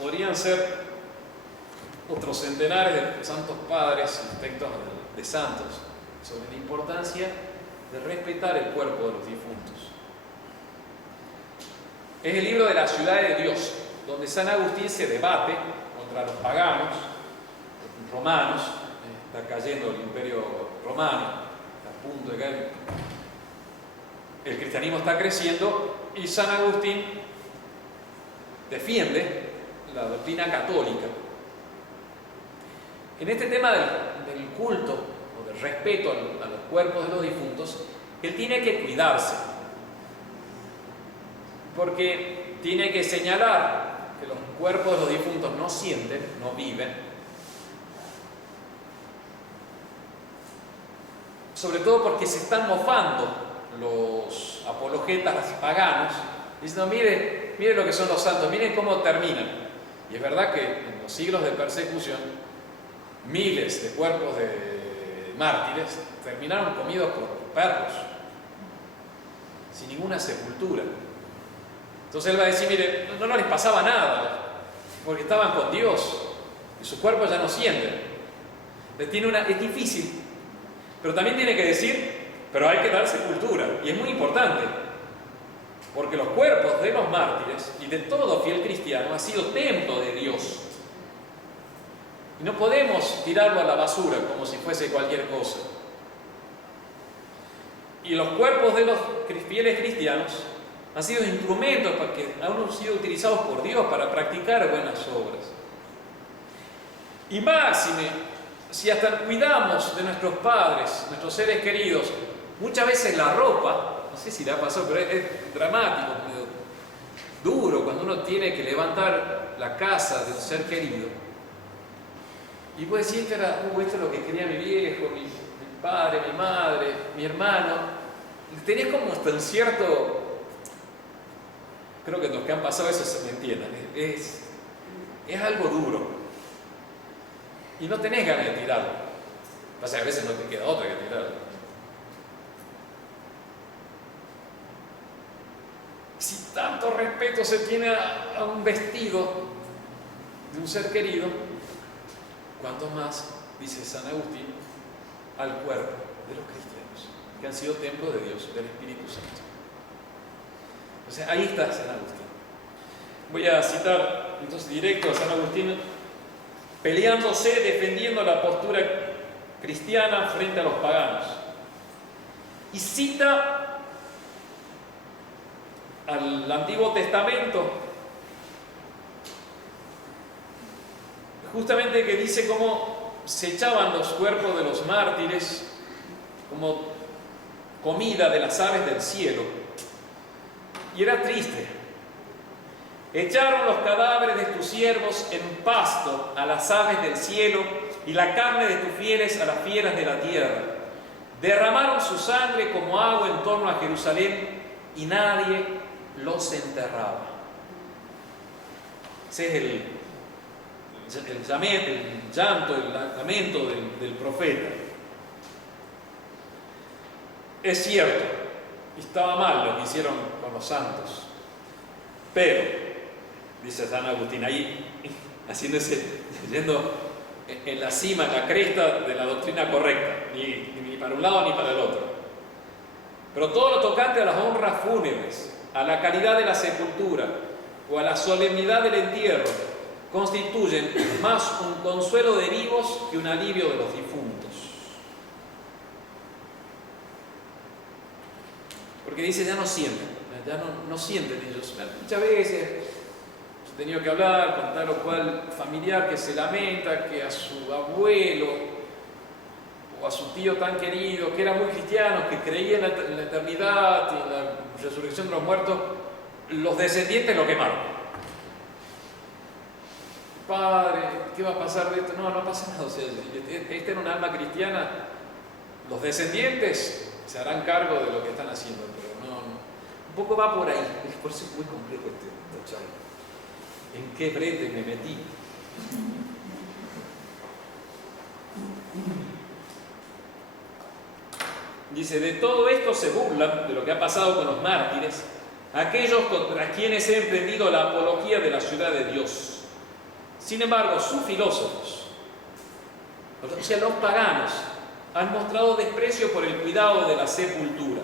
Podrían ser otros centenares de santos padres y textos de santos sobre la importancia de respetar el cuerpo de los difuntos. es el libro de la ciudad de Dios, donde San Agustín se debate contra los paganos romanos. Está cayendo el imperio romano, está a punto de caer. El cristianismo está creciendo y San Agustín defiende la doctrina católica. En este tema del culto o del respeto a los cuerpos de los difuntos, él tiene que cuidarse, porque tiene que señalar que los cuerpos de los difuntos no sienten, no viven, sobre todo porque se están mofando los apologetas paganos, diciendo, mire lo que son los santos, miren cómo terminan. Y es verdad que en los siglos de persecución, miles de cuerpos de mártires terminaron comidos por perros, sin ninguna sepultura. Entonces él va a decir, mire, no les pasaba nada, porque estaban con Dios, y sus cuerpos ya no sienten. Es difícil, pero también tiene que decir, pero hay que dar sepultura, y es muy importante, porque los cuerpos de los mártires y de todo fiel cristiano han sido templo de Dios. Y no podemos tirarlo a la basura como si fuese cualquier cosa. Y los cuerpos de los fieles cristianos han sido instrumentos que han sido utilizados por Dios para practicar buenas obras. Y máxime, si hasta cuidamos de nuestros padres, nuestros seres queridos, muchas veces la ropa, no sé si le ha pasado, pero es dramático, duro cuando uno tiene que levantar la casa de un ser querido. Y puede decir, esto es lo que quería mi viejo, mi padre, mi madre, mi hermano. Tenés como hasta un cierto... Creo que los que han pasado eso se me entiendan. Es algo duro. Y no tenés ganas de tirarlo. Pasa que a veces no te queda otra que tirarlo. Si tanto respeto se tiene a un vestido de un ser querido, cuanto más, dice San Agustín, al cuerpo de los cristianos, que han sido templo de Dios, del Espíritu Santo. O sea, ahí está San Agustín. Voy a citar entonces directo a San Agustín, peleándose, defendiendo la postura cristiana frente a los paganos. Y cita al Antiguo Testamento, justamente que dice cómo se echaban los cuerpos de los mártires como comida de las aves del cielo. Y era triste. Echaron los cadáveres de tus siervos en pasto a las aves del cielo y la carne de tus fieles a las fieras de la tierra. Derramaron su sangre como agua en torno a Jerusalén y nadie los enterraba. Ese es el llanto, el lamento del profeta. Es cierto, estaba mal lo que hicieron con los santos, pero, dice San Agustín, ahí yendo en la cima, en la cresta de la doctrina correcta, ni para un lado ni para el otro. Pero todo lo tocante a las honras fúnebres, a la caridad de la sepultura o a la solemnidad del entierro, constituyen más un consuelo de vivos que un alivio de los difuntos. Porque dice, ya no sienten ellos. Muchas veces he tenido que hablar con tal o cual familiar que se lamenta que a su abuelo o a su tío tan querido, que era muy cristiano, que creía en la eternidad y en la resurrección de los muertos, los descendientes lo quemaron. Padre, ¿qué va a pasar de esto? No pasa nada. O sea, este era un alma cristiana. Los descendientes se harán cargo de lo que están haciendo, pero no. Un poco va por ahí. Por eso es muy complejo este charla. ¿En qué brete me metí? Dice, de todo esto se burlan, de lo que ha pasado con los mártires, aquellos contra quienes he emprendido la apología de la ciudad de Dios. Sin embargo, sus filósofos, o sea, los paganos, han mostrado desprecio por el cuidado de la sepultura.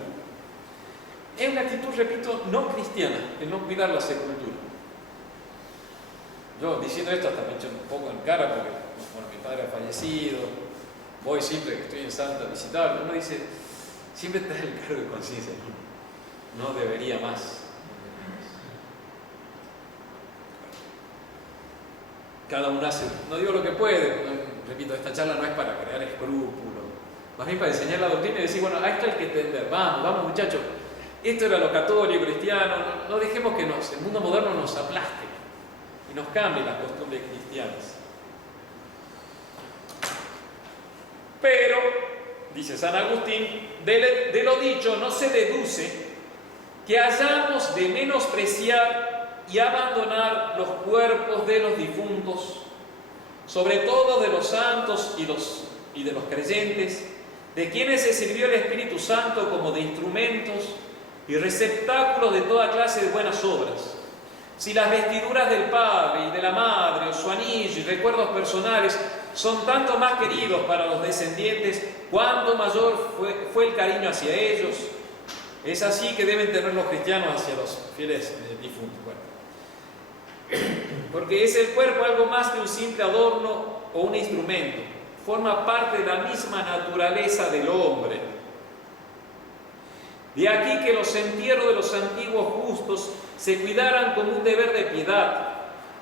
Es una actitud, repito, no cristiana, el no cuidar la sepultura. Yo diciendo esto hasta me echo un poco en cara porque, bueno, mi padre ha fallecido, voy siempre que estoy en Salta a visitarlo. Uno dice, siempre está el cargo de conciencia, no debería más. Cada uno hace, no digo lo que puede, repito, esta charla no es para crear escrúpulos, más bien para enseñar la doctrina y decir, bueno, a esto hay que entender, vamos muchachos, esto era lo católico, cristiano, no dejemos que el mundo moderno nos aplaste y nos cambie las costumbres cristianas. Pero, dice San Agustín, de lo dicho no se deduce que hayamos de menospreciar y abandonar los cuerpos de los difuntos, sobre todo de los santos y de los creyentes, de quienes se sirvió el Espíritu Santo como de instrumentos y receptáculos de toda clase de buenas obras. Si las vestiduras del padre y de la madre, o su anillo y recuerdos personales son tanto más queridos para los descendientes, cuanto mayor fue el cariño hacia ellos. Es así que deben tener los cristianos hacia los fieles difuntos. Bueno, porque es el cuerpo algo más que un simple adorno o un instrumento. Forma parte de la misma naturaleza del hombre. De aquí que los entierros de los antiguos justos se cuidaran como un deber de piedad.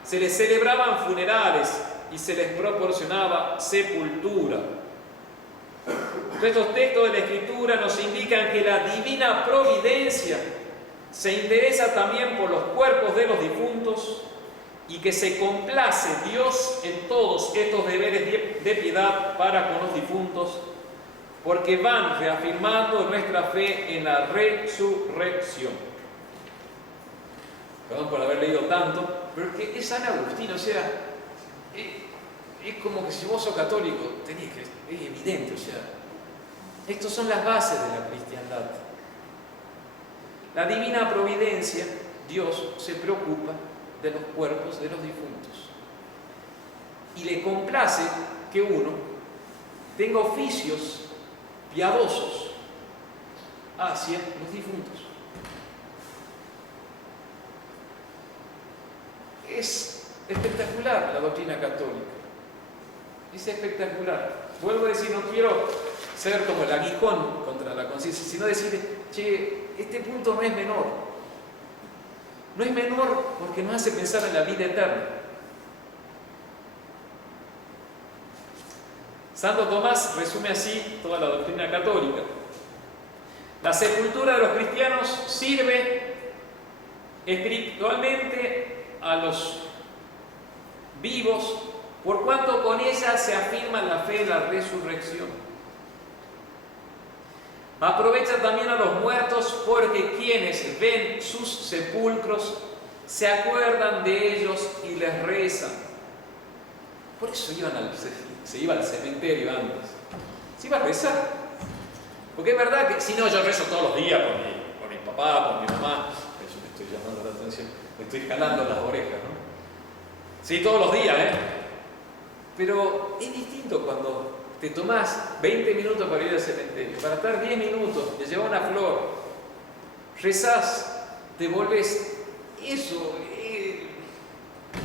Se les celebraban funerales y se les proporcionaba sepultura. Estos textos de la Escritura nos indican que la divina providencia se interesa también por los cuerpos de los difuntos y que se complace Dios en todos estos deberes de piedad para con los difuntos, porque van reafirmando nuestra fe en la resurrección. Perdón por haber leído tanto, pero es que es San Agustín, o sea, es como que si vos sos católico, es evidente, o sea, estas son las bases de la cristiandad. La divina providencia, Dios se preocupa de los cuerpos de los difuntos y le complace que uno tenga oficios piadosos hacia los difuntos. Es espectacular la doctrina católica, es espectacular. Vuelvo a decir, no quiero ser como el aguijón contra la conciencia, sino decir, che, este punto no es menor. No es menor porque nos hace pensar en la vida eterna. Santo Tomás resume así toda la doctrina católica. La sepultura de los cristianos sirve espiritualmente a los vivos, por cuanto con ella se afirma la fe en la resurrección. Aprovecha también a los muertos porque quienes ven sus sepulcros se acuerdan de ellos y les rezan. Por eso se iba al cementerio antes. Se iba a rezar. Porque es verdad que, si no, yo rezo todos los días por mi papá, por mi mamá. Eso me estoy llamando la atención. Me estoy jalando las orejas, ¿no? Sí, todos los días, ¿eh? Pero es distinto cuando te tomás 20 minutos para ir al cementerio, para estar 10 minutos, te llevas una flor, rezás, te volvés. Eso,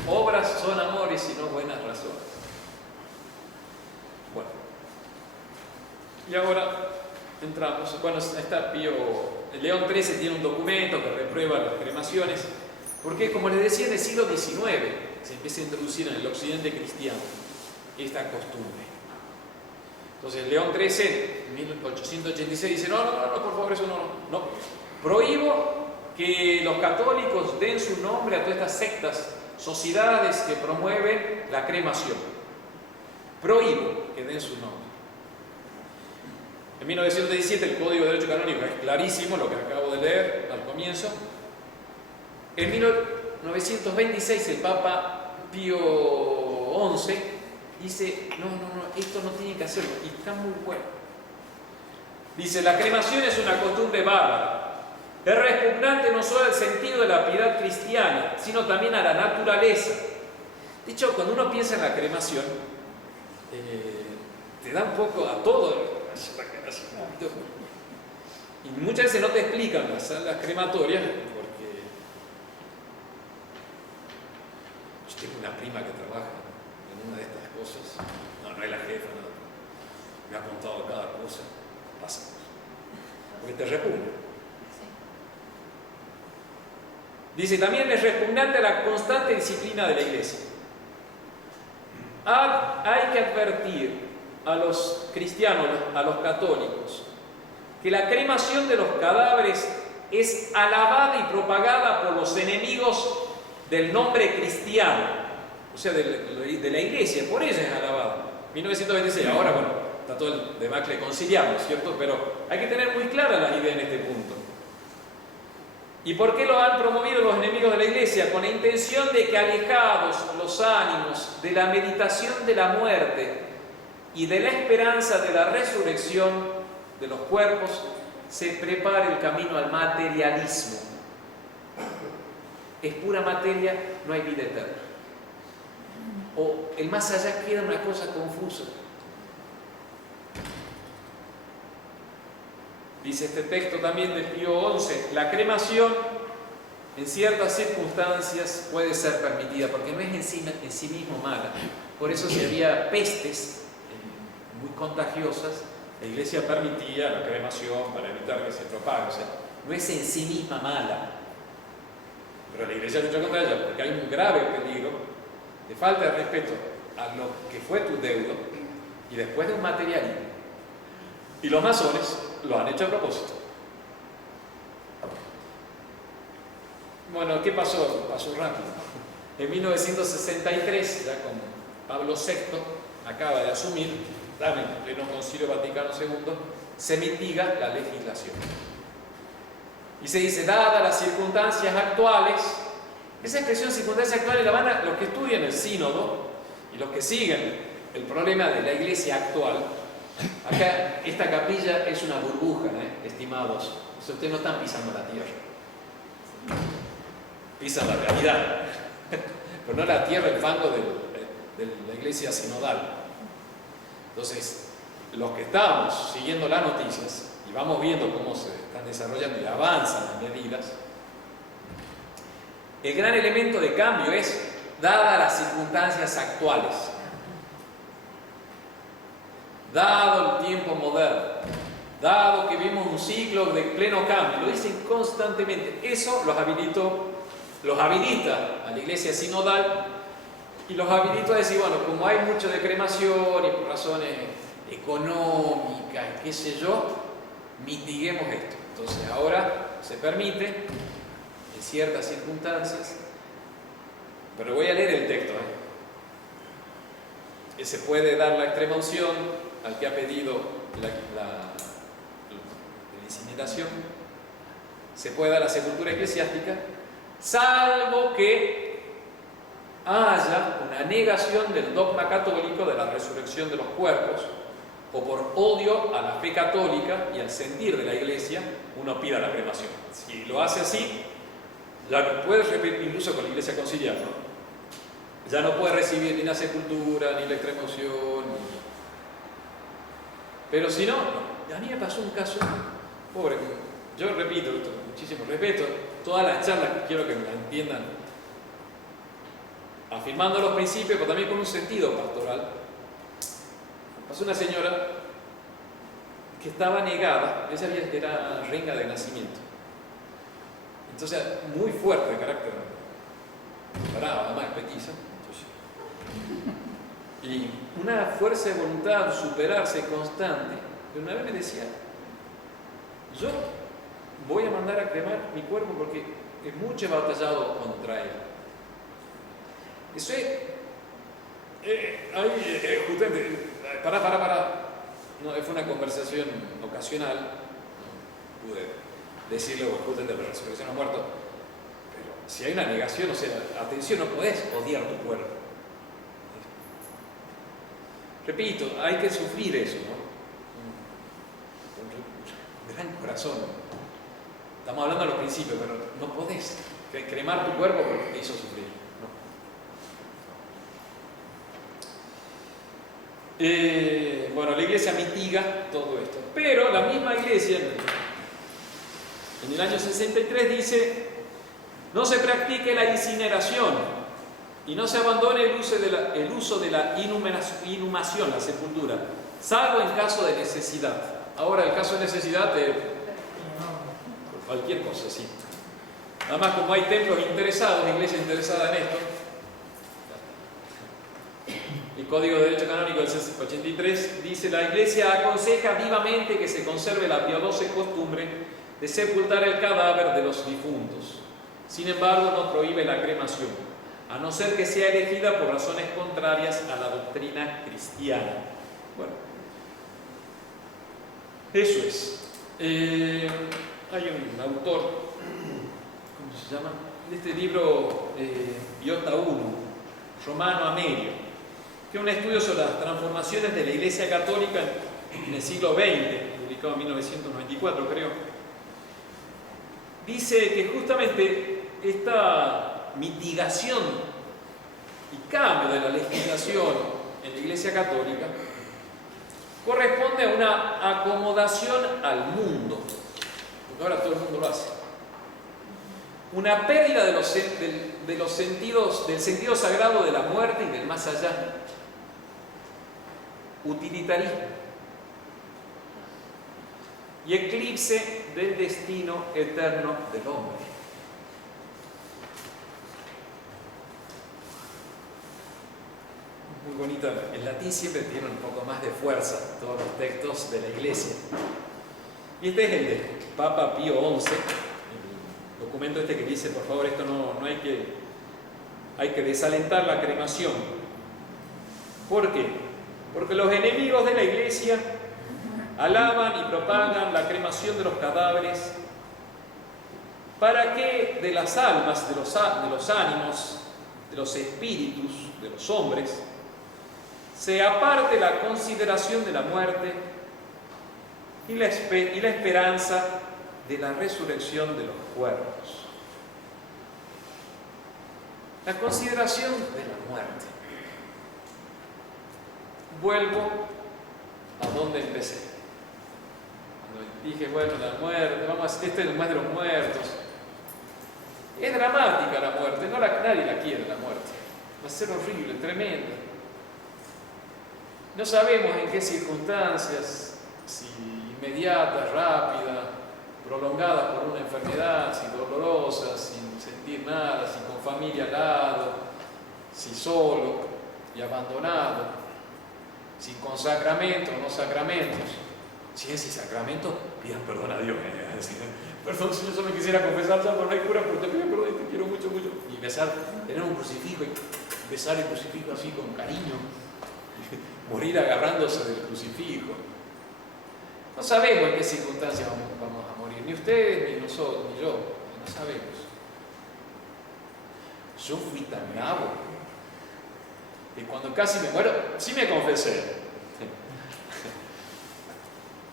obras son amores y no buenas razones. Bueno, y ahora entramos. Bueno, está León XIII tiene un documento que reprueba las cremaciones, porque, como les decía, en el siglo XIX se empieza a introducir en el occidente cristiano esta costumbre. Entonces León XIII, en 1886, dice, no, por favor, eso no. Prohíbo que los católicos den su nombre a todas estas sectas, sociedades que promueven la cremación. Prohíbo que den su nombre. En 1917 el Código de Derecho Canónico es clarísimo, lo que acabo de leer al comienzo. En 1926 el Papa Pío XI dice, no, esto no tiene que hacerlo, y está muy bueno. Dice, la cremación es una costumbre bárbara. Es repugnante no solo al sentido de la piedad cristiana, sino también a la naturaleza. De hecho, cuando uno piensa en la cremación, te da un poco a todo. Y muchas veces no te explican las salas crematorias porque yo tengo una prima que trabaja en una de estas cosas. No es la jefa, no. Me ha contado cada cosa. Pasa. Porque te repugna. Dice, también es repugnante la constante disciplina de la iglesia. Hay que advertir a los cristianos, a los católicos, que la cremación de los cadáveres es alabada y propagada por los enemigos del nombre cristiano, o sea, de la iglesia, por ella es alabada. 1926, ahora bueno, está todo el debacle conciliar, ¿cierto? Pero hay que tener muy clara la idea en este punto. ¿Y por qué lo han promovido los enemigos de la iglesia? Con la intención de que, alejados los ánimos de la meditación de la muerte y de la esperanza de la resurrección de los cuerpos, se prepare el camino al materialismo. Es pura materia, no hay vida eterna. O el más allá queda una cosa confusa. Dice este texto también de Pío XI, la cremación en ciertas circunstancias puede ser permitida, porque no es en sí mismo mala. Por eso si había pestes muy contagiosas, la iglesia permitía la cremación para evitar que se propague. O sea, no es en sí misma mala, pero la iglesia lucha contra ella porque hay un grave peligro de falta de respeto a lo que fue tu deudo y después de un materialismo. Y los masones lo han hecho a propósito. Bueno, ¿qué pasó? Pasó rápido. En 1963, ya con Pablo VI, acaba de asumir, en pleno Concilio Vaticano II, se mitiga la legislación. Y se dice, dadas las circunstancias actuales, esa expresión circunstancias actuales la van a los que estudian el sínodo y los que siguen el problema de la iglesia actual. Acá, esta capilla es una burbuja, estimados. O sea, ustedes no están pisando la tierra. Pisan la realidad. Pero no la tierra, el fango de la iglesia sinodal. Entonces, los que estamos siguiendo las noticias y vamos viendo cómo se están desarrollando y avanzan las medidas, el gran elemento de cambio es, dadas las circunstancias actuales, dado el tiempo moderno, dado que vimos un ciclo de pleno cambio, lo dicen constantemente, eso los habilita a la iglesia sinodal y los habilita a decir, bueno, como hay mucho de cremación y por razones económicas, qué sé yo, mitiguemos esto. Entonces ahora se permite en ciertas circunstancias, pero voy a leer el texto, se puede dar la extrema unción al que ha pedido la incineración, se puede dar la sepultura eclesiástica, salvo que haya una negación del dogma católico de la resurrección de los cuerpos, o por odio a la fe católica y al sentir de la iglesia, uno pida la cremación. Si lo hace así, ya puedes repetir incluso con la iglesia conciliar, ¿no? Ya no puede recibir ni la sepultura, ni la extrema unción, pero si no, a mí me pasó un caso, pobre, yo repito, con muchísimo respeto, todas las charlas quiero que me la entiendan, afirmando los principios, pero también con un sentido pastoral. Pasó una señora que estaba negada, ella era renga de nacimiento, entonces muy fuerte de carácter, brava, además petiza. Y una fuerza de voluntad, superarse constante. Pero una vez me decía, yo voy a mandar a cremar mi cuerpo porque es mucho he batallado contra él. Eso es, justamente, pará. No, fue una conversación ocasional, no pude decirle justamente la resurrección a muerto, pero si hay una negación, o sea, atención, no podés odiar tu cuerpo. Repito, hay que sufrir eso, ¿no? Con gran corazón. Estamos hablando de los principios, pero no podés cremar tu cuerpo porque te hizo sufrir, ¿no? Bueno, la iglesia mitiga todo esto, pero la misma iglesia, En el año 63 dice: no se practique la incineración y no se abandone el uso de la inhumación, la sepultura, salvo en caso de necesidad. Ahora, el caso de necesidad de cualquier cosa, sí. Además, como hay templos interesados, iglesia interesada en esto, el Código de Derecho Canónico del 83 dice: la Iglesia aconseja vivamente que se conserve la piadosa costumbre de sepultar el cadáver de los difuntos. Sin embargo, no prohíbe la cremación, a no ser que sea elegida por razones contrarias a la doctrina cristiana. Bueno, eso es. Hay un autor, ¿cómo se llama? De este libro, Iota Uno, Romano Amerio, que es un estudio sobre las transformaciones de la Iglesia Católica en el siglo XX, publicado en 1994, creo. Dice que justamente esta mitigación y cambio de la legislación en la Iglesia Católica corresponde a una acomodación al mundo, porque ahora todo el mundo lo hace. Una pérdida del sentido sagrado de la muerte y del más allá. Utilitarismo y eclipse del destino eterno del hombre. Muy bonita. El latín siempre tiene un poco más de fuerza, todos los textos de la Iglesia. Y este es el de Papa Pío XI, el documento este que dice: por favor, esto no hay que desalentar la cremación. ¿Por qué? Porque los enemigos de la Iglesia alaban y propagan la cremación de los cadáveres para que de las almas, de los ánimos, de los espíritus de los hombres se aparte la consideración de la muerte y la esperanza de la resurrección de los cuerpos. La consideración de la muerte. Vuelvo a donde empecé. Cuando dije, bueno, la muerte, este es el mes de los muertos. Es dramática la muerte, nadie la quiere la muerte. Va a ser horrible, tremenda. No sabemos en qué circunstancias, si inmediata, rápida, prolongada por una enfermedad, si dolorosa, sin sentir nada, si con familia al lado, si solo y abandonado, si con sacramentos o no sacramentos. Si es sin sacramento, pidan perdón a Dios. Perdón, si yo solo me quisiera confesar, ya no hay cura, pero te pido perdón y te quiero mucho, mucho. Y empezar a tener un crucifijo y besar el crucifijo así con cariño. Morir agarrándose del crucifijo. No sabemos en qué circunstancias vamos a morir, ni ustedes, ni nosotros, ni yo, no sabemos. Yo fui tan nabo que cuando casi me muero, sí me confesé.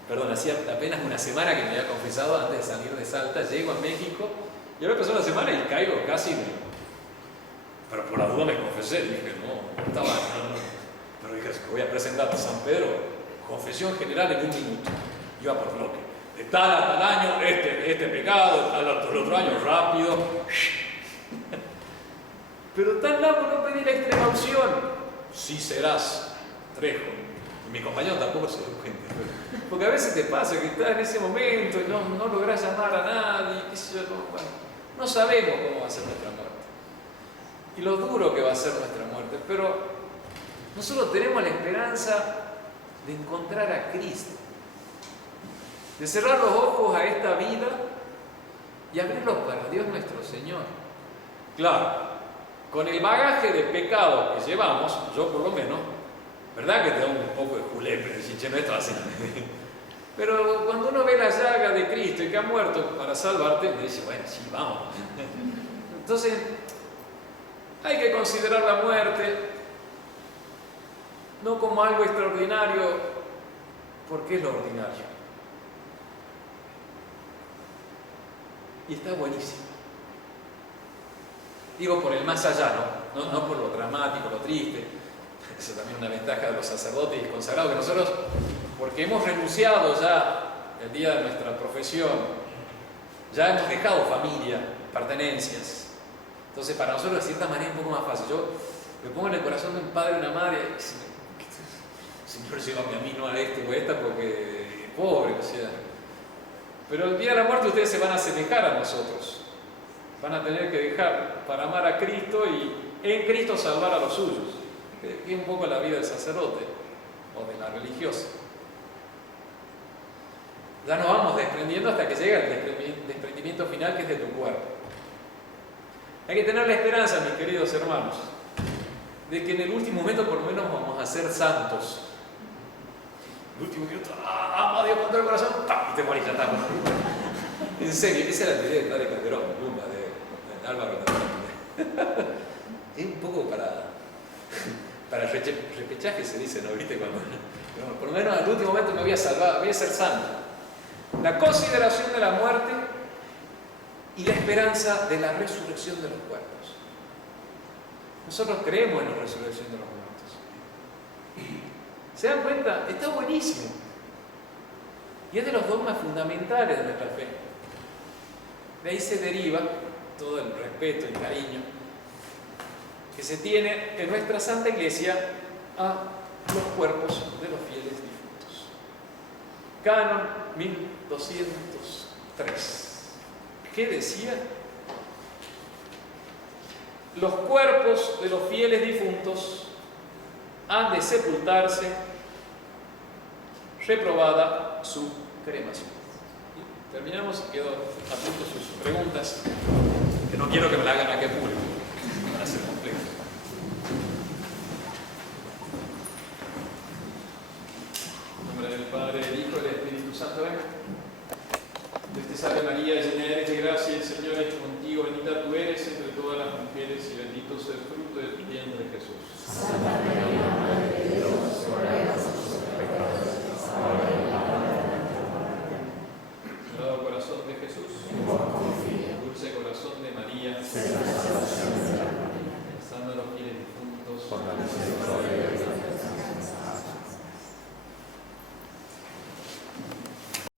Perdón, hacía apenas una semana que me había confesado antes de salir de Salta, llego a México y ahora pasó una semana y caigo casi. Pero por la duda me confesé, dije, no estaba. Pero dije, voy a presentar a San Pedro, confesión general en 1 minuto. Iba por bloque. De tal a tal año, este pecado, de tal a tal otro año, rápido. Pero tan largo no pedí la extrema unción. Sí serás, Trejo. Y mi compañero tampoco se dio cuenta. Porque a veces te pasa que estás en ese momento y no lográs llamar a nadie, qué sé yo, no sabemos cómo va a ser nuestra muerte. Y lo duro que va a ser nuestra muerte. Pero nosotros tenemos la esperanza de encontrar a Cristo, de cerrar los ojos a esta vida y abrirlos para Dios nuestro Señor. Claro, con el bagaje de pecado que llevamos, yo por lo menos, ¿verdad que te da un poco de julepe? Decir, no estás haciendo. Pero cuando uno ve la llaga de Cristo y que ha muerto para salvarte, uno dice, bueno, sí, vamos. Entonces, hay que considerar la muerte no como algo extraordinario, porque es lo ordinario. Y está buenísimo. Digo por el más allá, no por lo dramático, lo triste. Eso también es una ventaja de los sacerdotes y consagrados, que nosotros, porque hemos renunciado ya el día de nuestra profesión, ya hemos dejado familia, pertenencias. Entonces para nosotros de cierta manera es un poco más fácil. Yo me pongo en el corazón de un padre o una madre, Señor, llévame a mí, no a este o a esta, porque pobre, o sea. Pero el día de la muerte ustedes se van a asemejar a nosotros. Van a tener que dejar para amar a Cristo y en Cristo salvar a los suyos. Que es un poco la vida del sacerdote o de la religiosa. Ya nos vamos desprendiendo hasta que llega el desprendimiento final, que es de tu cuerpo. Hay que tener la esperanza, mis queridos hermanos, de que en el último momento por lo menos vamos a ser santos. El último minuto, amo a Dios con todo el corazón, ¡pam! Y te morís, ya está. En serio, esa era la idea del padre Calderón, Lumba, de Álvaro Calderón. Es un poco para el repechaje, se dice, ¿no? ¿Viste? Cuando, no, por lo menos al último momento me voy a salvar, voy a ser santo. La consideración de la muerte y la esperanza de la resurrección de los cuerpos. Nosotros creemos en la resurrección de los muertos. ¿Se dan cuenta? Está buenísimo. Y es de los dogmas fundamentales de nuestra fe. De ahí se deriva todo el respeto y cariño que se tiene en nuestra Santa Iglesia a los cuerpos de los fieles difuntos. Canon 1203. ¿Qué decía? Los cuerpos de los fieles difuntos han de sepultarse, reprobada su cremación. Y terminamos y quedo atento a sus preguntas, que no quiero que me la hagan aquí en público, van a ser complejas. En nombre del Padre, del Hijo y del Espíritu Santo. Dios te salve María, llena eres de gracia, el Señor es contigo, bendita tú eres entre todas las mujeres y bendito es el fruto de tu vientre Jesús. Santa María, Madre de Dios, ruega por nosotros pecadores, ahora y en la hora de nuestra muerte. Sagrado corazón de Jesús, dulce corazón de María, Señor, salvación de la rezando a los fieles difuntos, por la